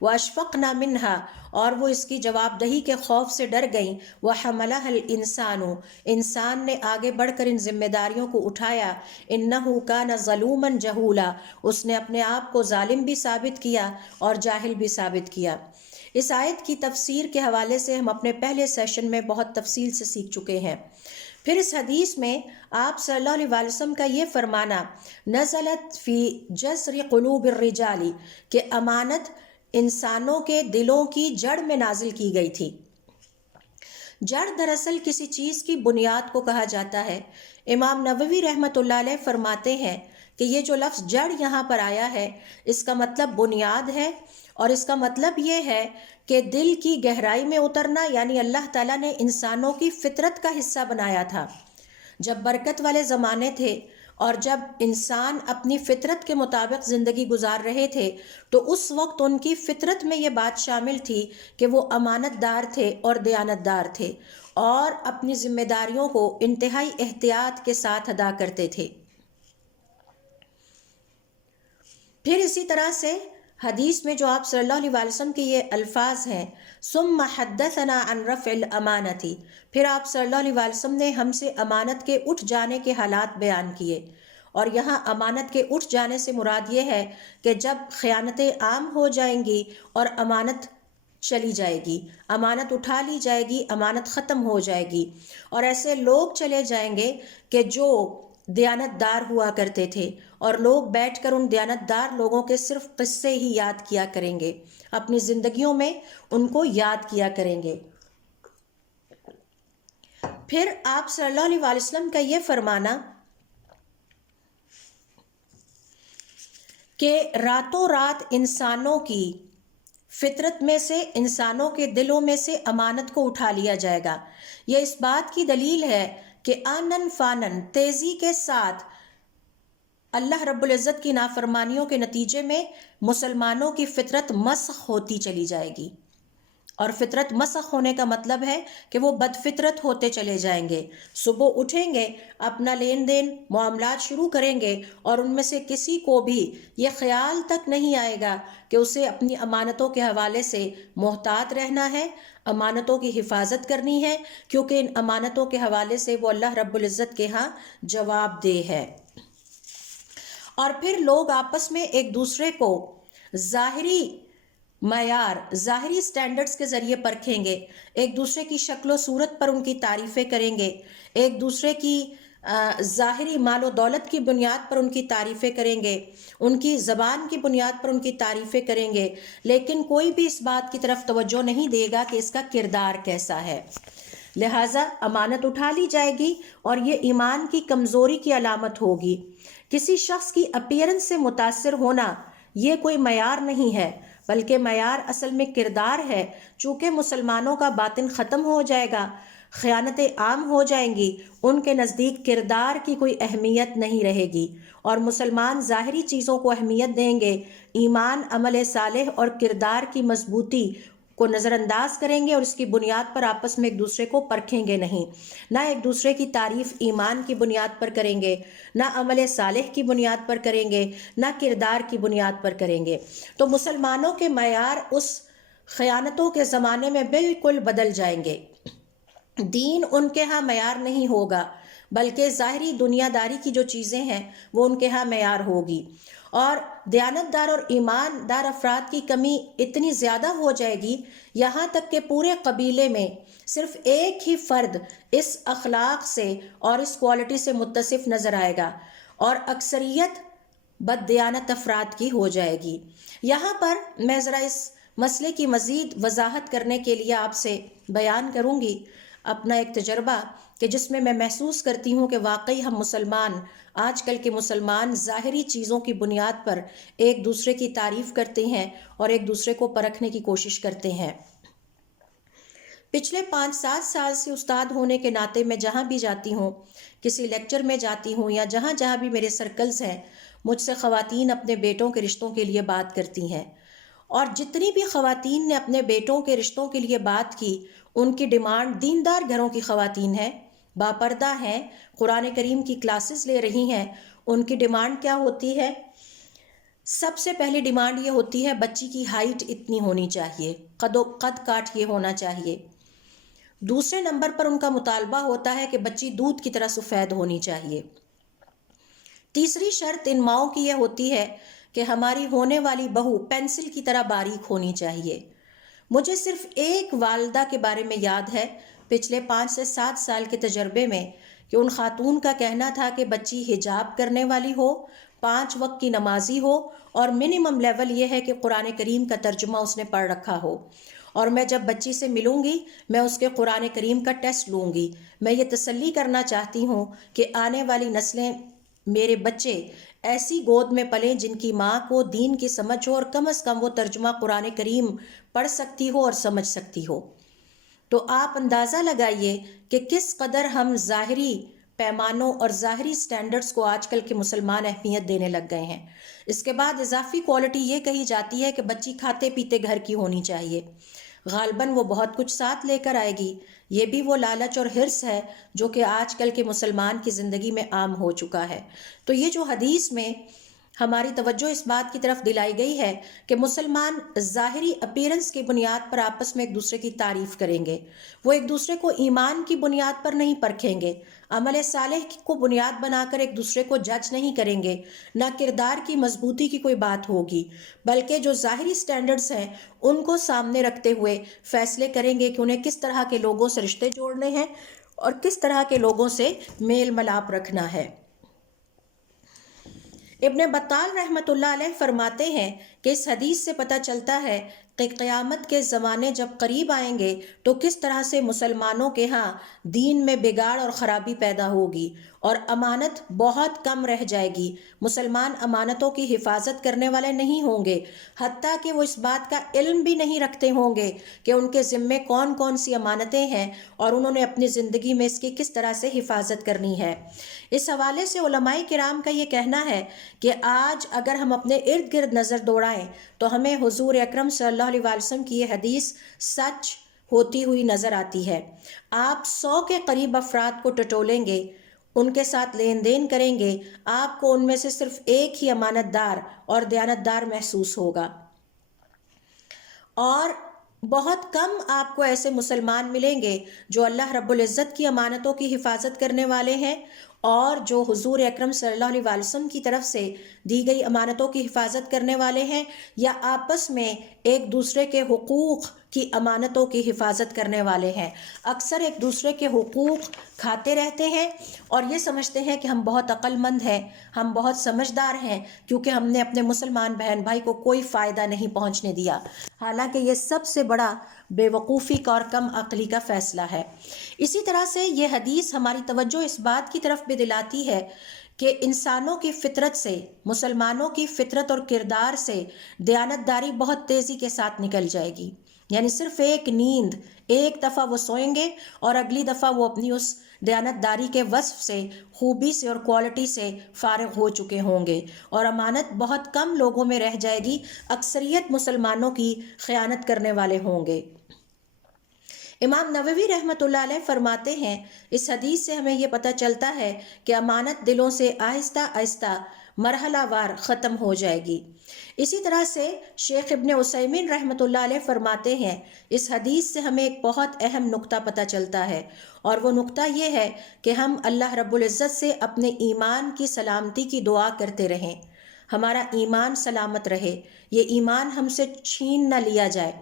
وَأَشْفَقْنَا مِنْهَا اور وہ اس کی جواب دہی کے خوف سے ڈر گئیں، وَحَمَلَهَا الْإِنسَانُ انسان نے آگے بڑھ کر ان ذمہ داریوں کو اٹھایا، إِنَّهُ كَانَ ظَلُومًا جَهُولًا اس نے اپنے آپ کو ظالم بھی ثابت کیا اور جاہل بھی ثابت کیا۔ اس آیت کی تفسیر کے حوالے سے ہم اپنے پہلے سیشن میں بہت تفصیل سے سیکھ چکے ہیں۔ پھر اس حدیث میں آپ صلی اللہ علیہ وسلم کا یہ فرمانا، نزلت فی جذر قلوب الرجال کہ امانت انسانوں کے دلوں کی جڑ میں نازل کی گئی تھی۔ جڑ دراصل کسی چیز کی بنیاد کو کہا جاتا ہے۔ امام نووی رحمۃ اللہ علیہ فرماتے ہیں کہ یہ جو لفظ جڑ یہاں پر آیا ہے اس کا مطلب بنیاد ہے، اور اس کا مطلب یہ ہے کہ دل کی گہرائی میں اترنا، یعنی اللہ تعالیٰ نے انسانوں کی فطرت کا حصہ بنایا تھا۔ جب برکت والے زمانے تھے اور جب انسان اپنی فطرت کے مطابق زندگی گزار رہے تھے تو اس وقت ان کی فطرت میں یہ بات شامل تھی کہ وہ امانت دار تھے اور دیانت دار تھے، اور اپنی ذمہ داریوں کو انتہائی احتیاط کے ساتھ ادا کرتے تھے۔ پھر اسی طرح سے حدیث میں جو آپ صلی اللہ علیہ وسلم کے یہ الفاظ ہیں، ثم حدثنا عن رفع الامانۃ، پھر آپ صلی اللہ علیہ وسلم نے ہم سے امانت کے اٹھ جانے کے حالات بیان کیے، اور یہاں امانت کے اٹھ جانے سے مراد یہ ہے کہ جب خیانتیں عام ہو جائیں گی اور امانت چلی جائے گی، امانت اٹھا لی جائے گی، امانت ختم ہو جائے گی، اور ایسے لوگ چلے جائیں گے کہ جو دیانت دار ہوا کرتے تھے، اور لوگ بیٹھ کر ان دیانت دار لوگوں کے صرف قصے ہی یاد کیا کریں گے، اپنی زندگیوں میں ان کو یاد کیا کریں گے۔ پھر آپ صلی اللہ علیہ وسلم کا یہ فرمانا کہ راتوں رات انسانوں کی فطرت میں سے، انسانوں کے دلوں میں سے امانت کو اٹھا لیا جائے گا۔ یہ اس بات کی دلیل ہے کہ آنن فانن تیزی کے ساتھ اللہ رب العزت کی نافرمانیوں کے نتیجے میں مسلمانوں کی فطرت مسخ ہوتی چلی جائے گی، اور فطرت مسخ ہونے کا مطلب ہے کہ وہ بد فطرت ہوتے چلے جائیں گے۔ صبح اٹھیں گے، اپنا لین دین معاملات شروع کریں گے، اور ان میں سے کسی کو بھی یہ خیال تک نہیں آئے گا کہ اسے اپنی امانتوں کے حوالے سے محتاط رہنا ہے، امانتوں کی حفاظت کرنی ہے، کیونکہ ان امانتوں کے حوالے سے وہ اللہ رب العزت کے ہاں جواب دہ ہے۔ اور پھر لوگ آپس میں ایک دوسرے کو ظاہری معیار، ظاہری سٹینڈرڈز کے ذریعے پرکھیں گے، ایک دوسرے کی شکل و صورت پر ان کی تعریفیں کریں گے، ایک دوسرے کی ظاہری مال و دولت کی بنیاد پر ان کی تعریفیں کریں گے، ان کی زبان کی بنیاد پر ان کی تعریفیں کریں گے، لیکن کوئی بھی اس بات کی طرف توجہ نہیں دے گا کہ اس کا کردار کیسا ہے۔ لہٰذا امانت اٹھا لی جائے گی، اور یہ ایمان کی کمزوری کی علامت ہوگی۔ کسی شخص کی اپیرنس سے متاثر ہونا یہ کوئی معیار نہیں ہے، بلکہ معیار اصل میں کردار ہے۔ چونکہ مسلمانوں کا باطن ختم ہو جائے گا، خیانتیں عام ہو جائیں گی، ان کے نزدیک کردار کی کوئی اہمیت نہیں رہے گی، اور مسلمان ظاہری چیزوں کو اہمیت دیں گے، ایمان، عمل صالح اور کردار کی مضبوطی کو نظر انداز کریں گے، اور اس کی بنیاد پر آپس میں ایک دوسرے کو پرکھیں گے نہیں، نہ ایک دوسرے کی تعریف ایمان کی بنیاد پر کریں گے، نہ عمل صالح کی بنیاد پر کریں گے، نہ کردار کی بنیاد پر کریں گے۔ تو مسلمانوں کے معیار اس خیانتوں کے زمانے میں بالکل بدل جائیں گے۔ دین ان کے ہاں معیار نہیں ہوگا، بلکہ ظاہری دنیا داری کی جو چیزیں ہیں وہ ان کے ہاں معیار ہوگی، اور دیانت دار اور ایمان دار افراد کی کمی اتنی زیادہ ہو جائے گی، یہاں تک کہ پورے قبیلے میں صرف ایک ہی فرد اس اخلاق سے اور اس کوالٹی سے متصف نظر آئے گا، اور اکثریت بد دیانت افراد کی ہو جائے گی۔ یہاں پر میں ذرا اس مسئلے کی مزید وضاحت کرنے کے لیے آپ سے بیان کروں گی اپنا ایک تجربہ، کہ جس میں محسوس کرتی ہوں کہ واقعی ہم مسلمان، آج کل کے مسلمان ظاہری چیزوں کی بنیاد پر ایک دوسرے کی تعریف کرتے ہیں اور ایک دوسرے کو پرکھنے کی کوشش کرتے ہیں۔ پچھلے 5-7 سال سے استاد ہونے کے ناطے میں جہاں بھی جاتی ہوں، کسی لیکچر میں جاتی ہوں یا جہاں جہاں بھی میرے سرکلز ہیں، مجھ سے خواتین اپنے بیٹوں کے رشتوں کے لیے بات کرتی ہیں، اور جتنی بھی خواتین نے اپنے بیٹوں کے رشتوں کے لیے بات کی، ان کی ڈیمانڈ دیندار گھروں کی خواتین ہیں، باپردہ ہیں، قرآن کریم کی کلاسز لے رہی ہیں. ان کی ڈیمانڈ کیا ہوتی ہے؟ سب سے پہلی ڈیمانڈ یہ ہوتی ہے بچی کی ہائٹ اتنی ہونی چاہیے، قد کاٹ یہ ہونا چاہیے. دوسرے نمبر پر ان کا مطالبہ ہوتا ہے کہ بچی دودھ کی طرح سفید ہونی چاہیے. تیسری شرط ان ماؤں کی یہ ہوتی ہے کہ ہماری ہونے والی بہو پینسل کی طرح باریک ہونی چاہیے. مجھے صرف ایک والدہ کے بارے میں یاد ہے پچھلے 5 سے 7 سال کے تجربے میں کہ ان خاتون کا کہنا تھا کہ بچی حجاب کرنے والی ہو، 5 وقت کی نمازی ہو، اور منیمم لیول یہ ہے کہ قرآن کریم کا ترجمہ اس نے پڑھ رکھا ہو. اور میں جب بچی سے ملوں گی میں اس کے قرآن کریم کا ٹیسٹ لوں گی. میں یہ تسلی کرنا چاہتی ہوں کہ آنے والی نسلیں، میرے بچے ایسی گود میں پلیں جن کی ماں کو دین کی سمجھ ہو اور کم از کم وہ ترجمہ قرآن کریم پڑھ سکتی ہو اور سمجھ سکتی ہو. تو آپ اندازہ لگائیے کہ کس قدر ہم ظاہری پیمانوں اور ظاہری سٹینڈرڈز کو آج کل کے مسلمان اہمیت دینے لگ گئے ہیں. اس کے بعد اضافی کوالٹی یہ کہی جاتی ہے کہ بچی کھاتے پیتے گھر کی ہونی چاہیے. غالباً وہ بہت کچھ ساتھ لے کر آئے گی. یہ بھی وہ لالچ اور حرص ہے جو کہ آج کل کے مسلمان کی زندگی میں عام ہو چکا ہے. تو یہ جو حدیث میں ہماری توجہ اس بات کی طرف دلائی گئی ہے کہ مسلمان ظاہری اپیرنس کی بنیاد پر آپس میں ایک دوسرے کی تعریف کریں گے، وہ ایک دوسرے کو ایمان کی بنیاد پر نہیں پرکھیں گے، عمل صالح کو بنیاد بنا کر ایک دوسرے کو جج نہیں کریں گے، نہ کردار کی مضبوطی کی کوئی بات ہوگی، بلکہ جو ظاہری سٹینڈرڈز ہیں ان کو سامنے رکھتے ہوئے فیصلے کریں گے کہ انہیں کس طرح کے لوگوں سے رشتے جوڑنے ہیں اور کس طرح کے لوگوں سے میل ملاپ رکھنا ہے. ابن بطال رحمۃ اللہ علیہ فرماتے ہیں کہ اس حدیث سے پتہ چلتا ہے کہ قیامت کے زمانے جب قریب آئیں گے تو کس طرح سے مسلمانوں کے ہاں دین میں بگاڑ اور خرابی پیدا ہوگی اور امانت بہت کم رہ جائے گی. مسلمان امانتوں کی حفاظت کرنے والے نہیں ہوں گے، حتیٰ کہ وہ اس بات کا علم بھی نہیں رکھتے ہوں گے کہ ان کے ذمے کون کون سی امانتیں ہیں اور انہوں نے اپنی زندگی میں اس کی کس طرح سے حفاظت کرنی ہے. اس حوالے سے علماء کرام کا یہ کہنا ہے کہ آج اگر ہم اپنے ارد گرد نظر دوڑائیں تو ہمیں حضور اکرم صلی اللہ علیہ وسلم کی یہ حدیث سچ ہوتی ہوئی نظر آتی ہے. آپ 100 کے قریب افراد کو ٹٹولیں گے، ان کے ساتھ لین دین کریں گے، آپ کو ان میں سے صرف ایک ہی امانت دار اور دیانتدار محسوس ہوگا، اور بہت کم آپ کو ایسے مسلمان ملیں گے جو اللہ رب العزت کی امانتوں کی حفاظت کرنے والے ہیں اور جو حضور اکرم صلی اللہ علیہ وسلم کی طرف سے دی گئی امانتوں کی حفاظت کرنے والے ہیں یا آپس میں ایک دوسرے کے حقوق کی امانتوں کی حفاظت کرنے والے ہیں. اکثر ایک دوسرے کے حقوق کھاتے رہتے ہیں اور یہ سمجھتے ہیں کہ ہم بہت عقل مند ہیں، ہم بہت سمجھدار ہیں کیونکہ ہم نے اپنے مسلمان بہن بھائی کو کوئی فائدہ نہیں پہنچنے دیا. حالانکہ یہ سب سے بڑا بے وقوفی کا اور کم عقلی کا فیصلہ ہے. اسی طرح سے یہ حدیث ہماری توجہ اس بات کی طرف بھی دلاتی ہے کہ انسانوں کی فطرت سے، مسلمانوں کی فطرت اور کردار سے دیانتداری بہت تیزی کے ساتھ نکل جائے گی. یعنی صرف ایک نیند، ایک دفعہ وہ سوئیں گے اور اگلی دفعہ وہ اپنی اس دیانتداری کے وصف سے، خوبی سے اور کوالٹی سے فارغ ہو چکے ہوں گے، اور امانت بہت کم لوگوں میں رہ جائے گی، اکثریت مسلمانوں کی خیانت کرنے والے ہوں گے. امام نووی رحمۃ اللہ علیہ فرماتے ہیں اس حدیث سے ہمیں یہ پتہ چلتا ہے کہ امانت دلوں سے آہستہ آہستہ مرحلہ وار ختم ہو جائے گی. اسی طرح سے شیخ ابن عثیمین رحمۃ اللہ علیہ فرماتے ہیں اس حدیث سے ہمیں ایک بہت اہم نقطہ پتہ چلتا ہے، اور وہ نقطہ یہ ہے کہ ہم اللہ رب العزت سے اپنے ایمان کی سلامتی کی دعا کرتے رہیں، ہمارا ایمان سلامت رہے، یہ ایمان ہم سے چھین نہ لیا جائے،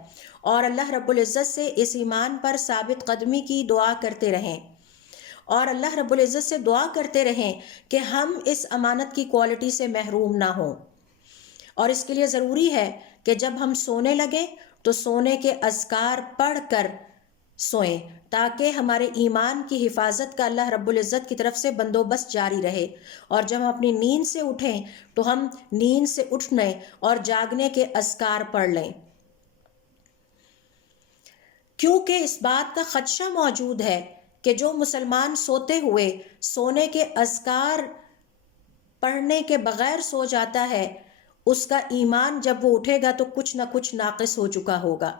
اور اللہ رب العزت سے اس ایمان پر ثابت قدمی کی دعا کرتے رہیں، اور اللہ رب العزت سے دعا کرتے رہیں کہ ہم اس امانت کی کوالٹی سے محروم نہ ہوں. اور اس کے لیے ضروری ہے کہ جب ہم سونے لگیں تو سونے کے اذکار پڑھ کر سوئیں تاکہ ہمارے ایمان کی حفاظت کا اللہ رب العزت کی طرف سے بندوبست جاری رہے، اور جب ہم اپنی نیند سے اٹھیں تو ہم نیند سے اٹھنے اور جاگنے کے اذکار پڑھ لیں. کیونکہ اس بات کا خدشہ موجود ہے کہ جو مسلمان سوتے ہوئے سونے کے اذکار پڑھنے کے بغیر سو جاتا ہے، اس کا ایمان جب وہ اٹھے گا تو کچھ نہ کچھ ناقص ہو چکا ہوگا۔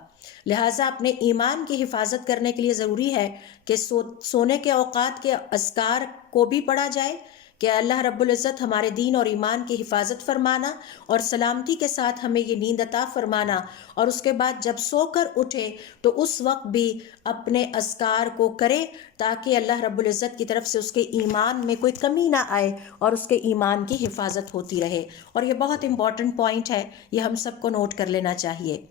لہٰذا اپنے ایمان کی حفاظت کرنے کے لیے ضروری ہے کہ سونے کے اوقات کے اذکار کو بھی پڑھا جائے کہ اللہ رب العزت ہمارے دین اور ایمان کی حفاظت فرمانا اور سلامتی کے ساتھ ہمیں یہ نیند عطا فرمانا، اور اس کے بعد جب سو کر اٹھے تو اس وقت بھی اپنے اذکار کو کرے تاکہ اللہ رب العزت کی طرف سے اس کے ایمان میں کوئی کمی نہ آئے اور اس کے ایمان کی حفاظت ہوتی رہے۔ اور یہ بہت امپورٹنٹ پوائنٹ ہے، یہ ہم سب کو نوٹ کر لینا چاہیے۔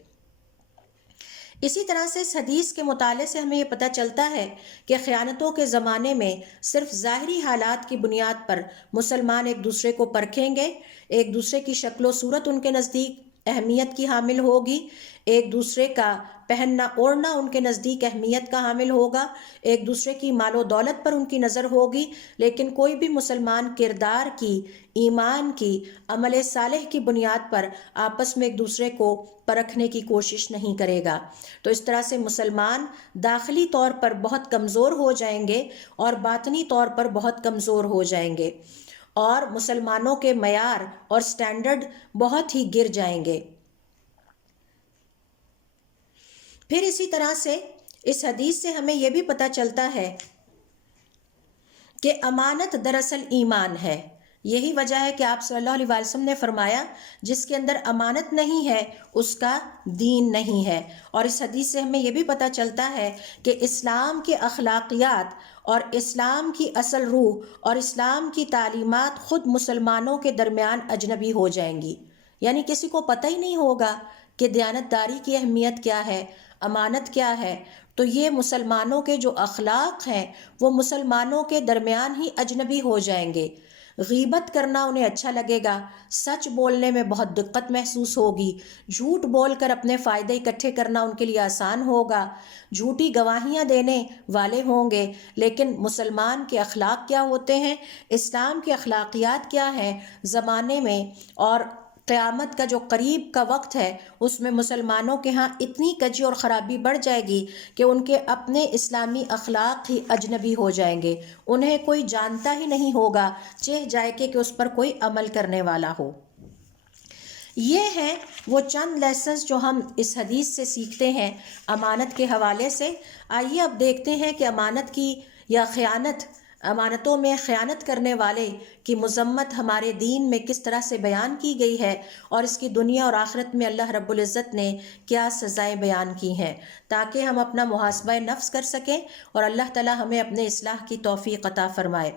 اسی طرح سے اس حدیث کے مطالعے سے ہمیں یہ پتہ چلتا ہے کہ خیانتوں کے زمانے میں صرف ظاہری حالات کی بنیاد پر مسلمان ایک دوسرے کو پرکھیں گے، ایک دوسرے کی شکل و صورت ان کے نزدیک اہمیت کی حامل ہوگی، ایک دوسرے کا پہننا اوڑھنا ان کے نزدیک اہمیت کا حامل ہوگا، ایک دوسرے کی مال و دولت پر ان کی نظر ہوگی، لیکن کوئی بھی مسلمان کردار کی، ایمان کی، عمل صالح کی بنیاد پر آپس میں ایک دوسرے کو پرکھنے کی کوشش نہیں کرے گا۔ تو اس طرح سے مسلمان داخلی طور پر بہت کمزور ہو جائیں گے اور باطنی طور پر بہت کمزور ہو جائیں گے، اور مسلمانوں کے معیار اور سٹینڈرڈ بہت ہی گر جائیں گے۔ پھر اسی طرح سے اس حدیث سے ہمیں یہ بھی پتہ چلتا ہے کہ امانت دراصل ایمان ہے۔ یہی وجہ ہے کہ آپ صلی اللہ علیہ وسلم نے فرمایا جس کے اندر امانت نہیں ہے اس کا دین نہیں ہے۔ اور اس حدیث سے ہمیں یہ بھی پتہ چلتا ہے کہ اسلام کے اخلاقیات اور اسلام کی اصل روح اور اسلام کی تعلیمات خود مسلمانوں کے درمیان اجنبی ہو جائیں گی، یعنی کسی کو پتہ ہی نہیں ہوگا کہ دیانتداری کی اہمیت کیا ہے، امانت کیا ہے۔ تو یہ مسلمانوں کے جو اخلاق ہیں وہ مسلمانوں کے درمیان ہی اجنبی ہو جائیں گے۔ غیبت کرنا انہیں اچھا لگے گا، سچ بولنے میں بہت دقت محسوس ہوگی، جھوٹ بول کر اپنے فائدے اکٹھے کرنا ان کے لیے آسان ہوگا، جھوٹی گواہیاں دینے والے ہوں گے۔ لیکن مسلمان کے اخلاق کیا ہوتے ہیں، اسلام کے اخلاقیات کیا ہیں، زمانے میں اور قیامت کا جو قریب کا وقت ہے اس میں مسلمانوں کے ہاں اتنی کجی اور خرابی بڑھ جائے گی کہ ان کے اپنے اسلامی اخلاق ہی اجنبی ہو جائیں گے، انہیں کوئی جانتا ہی نہیں ہوگا، چہ جائے کہ اس پر کوئی عمل کرنے والا ہو۔ یہ ہیں وہ چند لیسنز جو ہم اس حدیث سے سیکھتے ہیں امانت کے حوالے سے۔ آئیے اب دیکھتے ہیں کہ امانت کی یا خیانت، امانتوں میں خیانت کرنے والے کی مذمت ہمارے دین میں کس طرح سے بیان کی گئی ہے، اور اس کی دنیا اور آخرت میں اللہ رب العزت نے کیا سزائیں بیان کی ہیں، تاکہ ہم اپنا محاسبہ نفس کر سکیں اور اللہ تعالی ہمیں اپنے اصلاح کی توفیق عطا فرمائے۔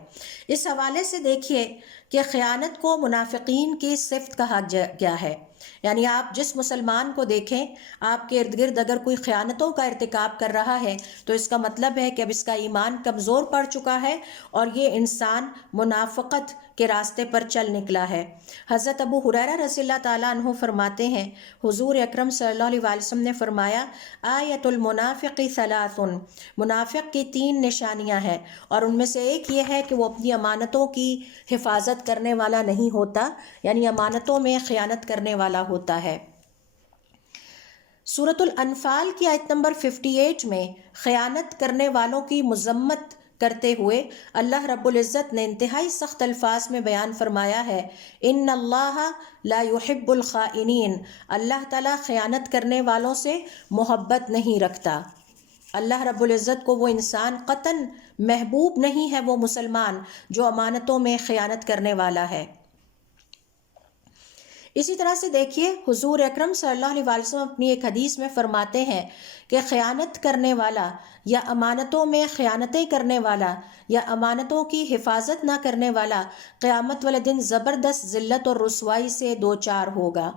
اس حوالے سے دیکھیے کہ خیانت کو منافقین کی صفت کہا گیا ہے، یعنی آپ جس مسلمان کو دیکھیں آپ کے ارد گرد اگر کوئی خیانتوں کا ارتکاب کر رہا ہے تو اس کا مطلب ہے کہ اب اس کا ایمان کمزور پڑ چکا ہے اور یہ انسان منافقت کے راستے پر چل نکلا ہے۔ حضرت ابو ہریرہ رضی اللہ تعالیٰ عنہ فرماتے ہیں حضور اکرم صلی اللہ علیہ وسلم نے فرمایا آیت المنافق ثلاث، منافق کی 3 نشانیاں ہیں، اور ان میں سے ایک یہ ہے کہ وہ اپنی امانتوں کی حفاظت کرنے والا نہیں ہوتا، یعنی امانتوں میں خیانت کرنے والا ہوتا ہے۔ سورۃ الانفال کی آیت نمبر 58 میں خیانت کرنے والوں کی مذمت کرتے ہوئے اللہ رب العزت نے انتہائی سخت الفاظ میں بیان فرمایا ہے ان اللہ لا يحب الخائنین، اللہ تعالیٰ خیانت کرنے والوں سے محبت نہیں رکھتا۔ اللہ رب العزت کو وہ انسان قطعاً محبوب نہیں ہے، وہ مسلمان جو امانتوں میں خیانت کرنے والا ہے۔ اسی طرح سے دیکھیے حضور اکرم صلی اللہ علیہ وسلم اپنی ایک حدیث میں فرماتے ہیں کہ خیانت کرنے والا یا امانتوں میں خیانتیں کرنے والا یا امانتوں کی حفاظت نہ کرنے والا قیامت والے دن زبردست ذلت اور رسوائی سے دوچار ہوگا۔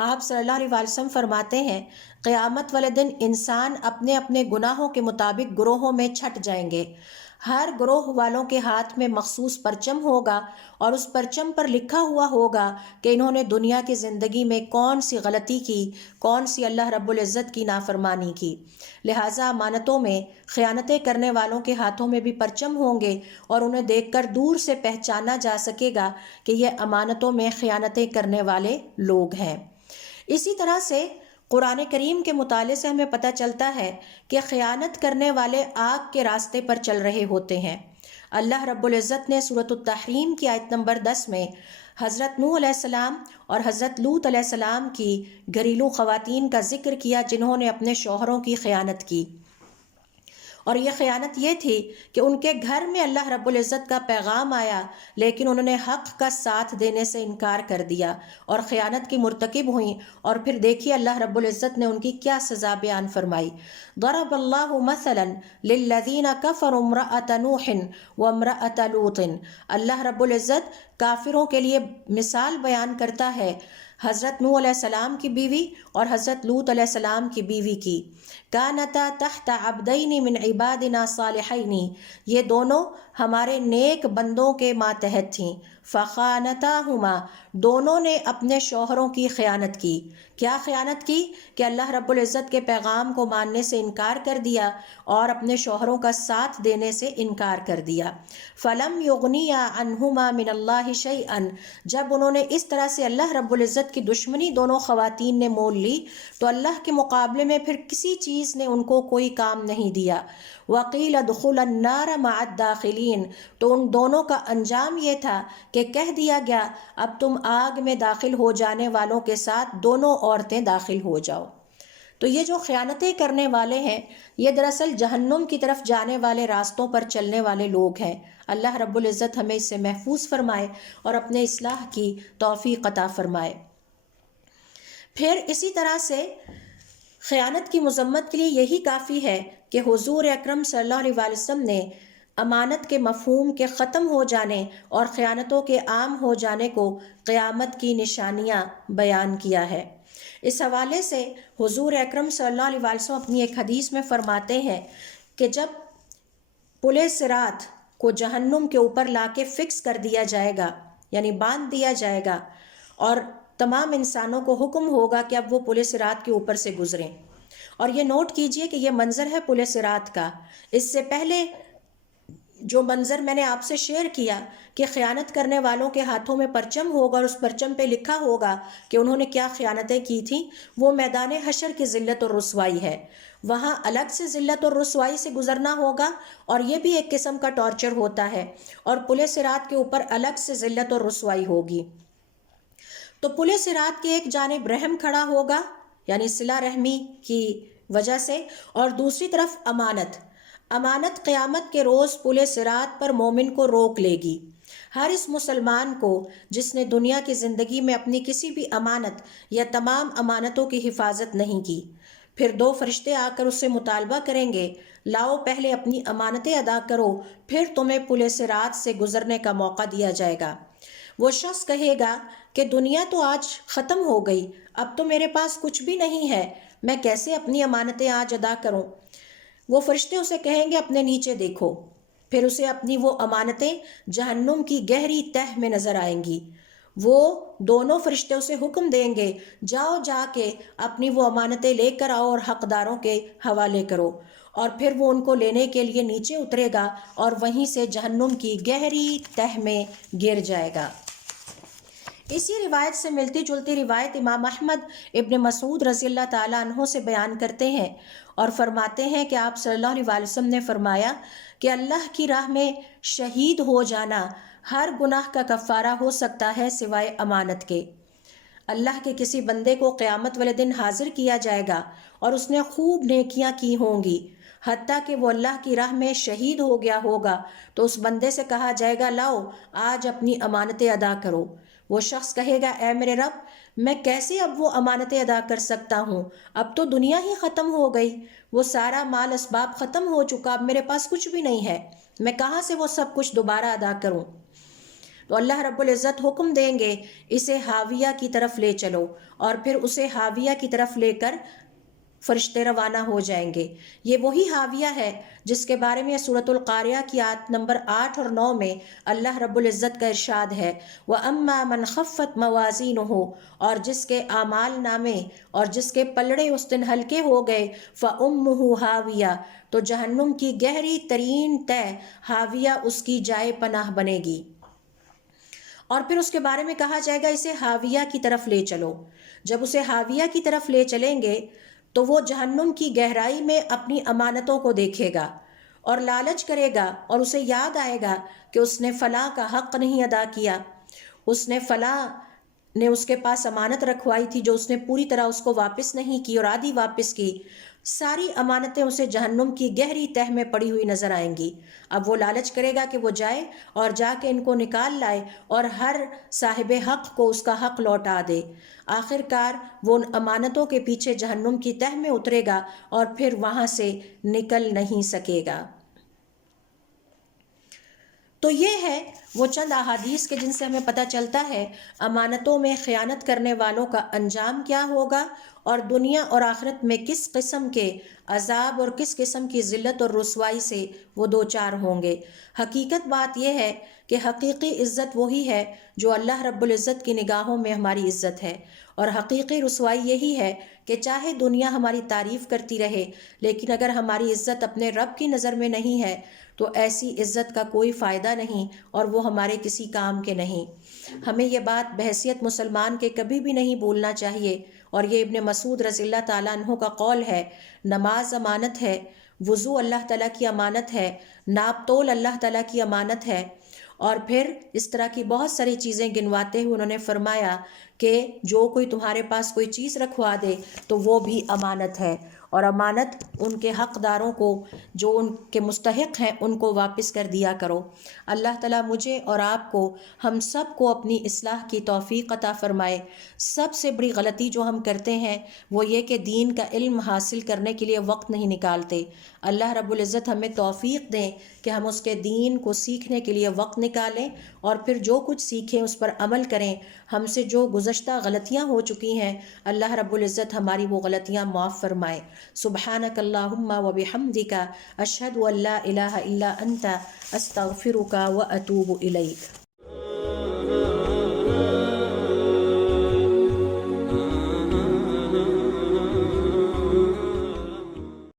آپ صلی اللہ علیہ وسلم فرماتے ہیں قیامت والے دن انسان اپنے اپنے گناہوں کے مطابق گروہوں میں چھٹ جائیں گے، ہر گروہ والوں کے ہاتھ میں مخصوص پرچم ہوگا اور اس پرچم پر لکھا ہوا ہوگا کہ انہوں نے دنیا کی زندگی میں کون سی غلطی کی، کون سی اللہ رب العزت کی نافرمانی کی۔ لہٰذا امانتوں میں خیانتیں کرنے والوں کے ہاتھوں میں بھی پرچم ہوں گے اور انہیں دیکھ کر دور سے پہچانا جا سکے گا کہ یہ امانتوں میں خیانتیں کرنے والے لوگ ہیں۔ اسی طرح سے قرآن کریم کے مطالعے سے ہمیں پتہ چلتا ہے کہ خیانت کرنے والے آگ کے راستے پر چل رہے ہوتے ہیں۔ اللہ رب العزت نے سورۃ التحریم کی آیت نمبر 10 میں حضرت نوح علیہ السلام اور حضرت لوط علیہ السلام کی گھریلو خواتین کا ذکر کیا جنہوں نے اپنے شوہروں کی خیانت کی، اور یہ خیانت یہ تھی کہ ان کے گھر میں اللہ رب العزت کا پیغام آیا لیکن انہوں نے حق کا ساتھ دینے سے انکار کر دیا اور خیانت کی مرتکب ہوئیں، اور پھر دیکھیے اللہ رب العزت نے ان کی کیا سزا بیان فرمائی۔ ضرب اللہ مثلا للذین کفروا امرأۃ نوح وامرأۃ لوط، اللہ رب العزت کافروں کے لیے مثال بیان کرتا ہے حضرت نوح علیہ السلام کی بیوی اور حضرت لوط علیہ السلام کی بیوی کی۔ کانتا تحت عبدین من عبادنا صالحین، یہ دونوں ہمارے نیک بندوں کے ماتحت تھیں۔ فخانتاہما، دونوں نے اپنے شوہروں کی خیانت کی۔ کیا خیانت کی؟ کہ اللہ رب العزت کے پیغام کو ماننے سے انکار کر دیا اور اپنے شوہروں کا ساتھ دینے سے انکار کر دیا۔ فلم یغنیا عنہما من اللہ شیئا، جب انہوں نے اس طرح سے اللہ رب العزت کی دشمنی دونوں خواتین نے مول لی تو اللہ کے مقابلے میں پھر کسی چیز نے ان کو کوئی کام نہیں دیا۔ وقیل ادخلا النار مع الداخلین، تو ان دونوں کا انجام یہ تھا کہ کہہ دیا گیا اب تم آگ میں داخل ہو جانے والوں کے ساتھ دونوں عورتیں داخل ہو جاؤ۔ تو یہ جو خیانتیں کرنے والے ہیں یہ دراصل جہنم کی طرف جانے والے راستوں پر چلنے والے لوگ ہیں۔ اللہ رب العزت ہمیں اس سے محفوظ فرمائے اور اپنے اصلاح کی توفیق عطا فرمائے۔ پھر اسی طرح سے خیانت کی مذمت کے لیے یہی کافی ہے کہ حضور اکرم صلی اللہ علیہ وسلم نے امانت کے مفہوم کے ختم ہو جانے اور خیانتوں کے عام ہو جانے کو قیامت کی نشانیاں بیان کیا ہے۔ اس حوالے سے حضور اکرم صلی اللہ علیہ وسلم اپنی ایک حدیث میں فرماتے ہیں کہ جب پل صراط کو جہنم کے اوپر لا کے فکس کر دیا جائے گا، یعنی باندھ دیا جائے گا، اور تمام انسانوں کو حکم ہوگا کہ اب وہ پل صراط کے اوپر سے گزریں۔ اور یہ نوٹ کیجئے کہ یہ منظر ہے پل صراط کا۔ اس سے پہلے جو منظر میں نے آپ سے شیئر کیا کہ خیانت کرنے والوں کے ہاتھوں میں پرچم ہوگا اور اس پرچم پہ لکھا ہوگا کہ انہوں نے کیا خیانتیں کی تھیں، وہ میدان حشر کی ذلت اور رسوائی ہے۔ وہاں الگ سے ذلت اور رسوائی سے گزرنا ہوگا، اور یہ بھی ایک قسم کا ٹارچر ہوتا ہے، اور پل صراط کے اوپر الگ سے ذلت اور رسوائی ہوگی۔ تو پل صراط کے ایک جانب رحم کھڑا ہوگا، یعنی صلہ رحمی کی وجہ سے، اور دوسری طرف امانت قیامت کے روز پل صراط پر مومن کو روک لے گی۔ ہر اس مسلمان کو جس نے دنیا کی زندگی میں اپنی کسی بھی امانت یا تمام امانتوں کی حفاظت نہیں کی، پھر دو فرشتے آ کر اس سے مطالبہ کریں گے لاؤ پہلے اپنی امانتیں ادا کرو، پھر تمہیں پل صراط سے گزرنے کا موقع دیا جائے گا۔ وہ شخص کہے گا کہ دنیا تو آج ختم ہو گئی، اب تو میرے پاس کچھ بھی نہیں ہے، میں کیسے اپنی امانتیں آج ادا کروں؟ وہ فرشتے اسے کہیں گے اپنے نیچے دیکھو، پھر اسے اپنی وہ امانتیں جہنم کی گہری تہ میں نظر آئیں گی۔ وہ دونوں فرشتے اسے حکم دیں گے جاؤ جا کے اپنی وہ امانتیں لے کر آؤ اور حقداروں کے حوالے کرو، اور پھر وہ ان کو لینے کے لیے نیچے اترے گا اور وہیں سے جہنم کی گہری تہ میں گر جائے گا۔ اسی روایت سے ملتی جلتی روایت امام احمد ابن مسعود رضی اللہ تعالیٰ عنہ سے بیان کرتے ہیں اور فرماتے ہیں کہ آپ صلی اللہ علیہ وسلم نے فرمایا کہ اللہ کی راہ میں شہید ہو جانا ہر گناہ کا کفارہ ہو سکتا ہے سوائے امانت کے۔ اللہ کے کسی بندے کو قیامت والے دن حاضر کیا جائے گا اور اس نے خوب نیکیاں کی ہوں گی، حتیٰ کہ وہ اللہ کی راہ میں شہید ہو گیا ہوگا، تو اس بندے سے کہا جائے گا لاؤ آج اپنی امانتیں ادا کرو۔ وہ شخص کہے گا اے میرے رب، میں کیسے اب وہ امانتیں ادا کر سکتا ہوں، اب تو دنیا ہی ختم ہو گئی، وہ سارا مال اسباب ختم ہو چکا، اب میرے پاس کچھ بھی نہیں ہے، میں کہاں سے وہ سب کچھ دوبارہ ادا کروں؟ تو اللہ رب العزت حکم دیں گے اسے حاویہ کی طرف لے چلو، اور پھر اسے حاویہ کی طرف لے کر فرشتے روانہ ہو جائیں گے۔ یہ وہی حاویہ ہے جس کے بارے میں سورۃ القاریہ کی آیت نمبر 8 اور 9 میں اللہ رب العزت کا ارشاد ہے وَأَمَّا مَنْ خَفَّتْ مَوَازِينُهُ، اور جس کے اعمال نامے اور جس کے پلڑے اس دن ہلکے ہو گئے فَأُمُّهُ حَاوِيَةٌ، تو جہنم کی گہری ترین تہ حاویہ اس کی جائے پناہ بنے گی۔ اور پھر اس کے بارے میں کہا جائے گا اسے ہاویہ کی طرف لے چلو. جب اسے ہاویہ کی طرف لے چلیں گے تو وہ جہنم کی گہرائی میں اپنی امانتوں کو دیکھے گا اور لالچ کرے گا، اور اسے یاد آئے گا کہ اس نے فلاں کا حق نہیں ادا کیا، اس نے فلاں نے اس کے پاس امانت رکھوائی تھی جو اس نے پوری طرح اس کو واپس نہیں کی اور آدھی واپس کی. ساری امانتیں اسے جہنم کی گہری تہ میں پڑی ہوئی نظر آئیں گی. اب وہ لالچ کرے گا کہ وہ جائے اور جا کے ان کو نکال لائے اور ہر صاحب حق کو اس کا حق لوٹا دے. آخر کار وہ ان امانتوں کے پیچھے جہنم کی تہ میں اترے گا اور پھر وہاں سے نکل نہیں سکے گا. تو یہ ہے وہ چند احادیث کے جن سے ہمیں پتہ چلتا ہے امانتوں میں خیانت کرنے والوں کا انجام کیا ہوگا اور دنیا اور آخرت میں کس قسم کے عذاب اور کس قسم کی ذلت اور رسوائی سے وہ دوچار ہوں گے. حقیقت بات یہ ہے کہ حقیقی عزت وہی ہے جو اللہ رب العزت کی نگاہوں میں ہماری عزت ہے، اور حقیقی رسوائی یہی ہے کہ چاہے دنیا ہماری تعریف کرتی رہے لیکن اگر ہماری عزت اپنے رب کی نظر میں نہیں ہے تو ایسی عزت کا کوئی فائدہ نہیں اور وہ ہمارے کسی کام کے نہیں. ہمیں یہ بات بحیثیت مسلمان کے کبھی بھی نہیں بھولنا چاہیے، اور یہ ابن مسعود رضی اللہ تعالیٰ عنہ کا قول ہے، نماز امانت ہے، وضو اللہ تعالیٰ کی امانت ہے، ناپ تول اللہ تعالیٰ کی امانت ہے. اور پھر اس طرح کی بہت ساری چیزیں گنواتے ہوئے انہوں نے فرمایا کہ جو کوئی تمہارے پاس کوئی چیز رکھوا دے تو وہ بھی امانت ہے، اور امانت ان کے حقداروں کو جو ان کے مستحق ہیں ان کو واپس کر دیا کرو. اللہ تعالیٰ مجھے اور آپ کو، ہم سب کو اپنی اصلاح کی توفیق عطا فرمائے. سب سے بڑی غلطی جو ہم کرتے ہیں وہ یہ کہ دین کا علم حاصل کرنے کے لیے وقت نہیں نکالتے. اللہ رب العزت ہمیں توفیق دیں کہ ہم اس کے دین کو سیکھنے کے لیے وقت نکالیں اور پھر جو کچھ سیکھیں اس پر عمل کریں. ہم سے جو گزشتہ غلطیاں ہو چکی ہیں اللہ رب العزت ہماری وہ غلطیاں معاف فرمائے. سبحانک اللہم و بحمدک اشہد ان لا الہ الا انت استغفرک و اتوب الیک.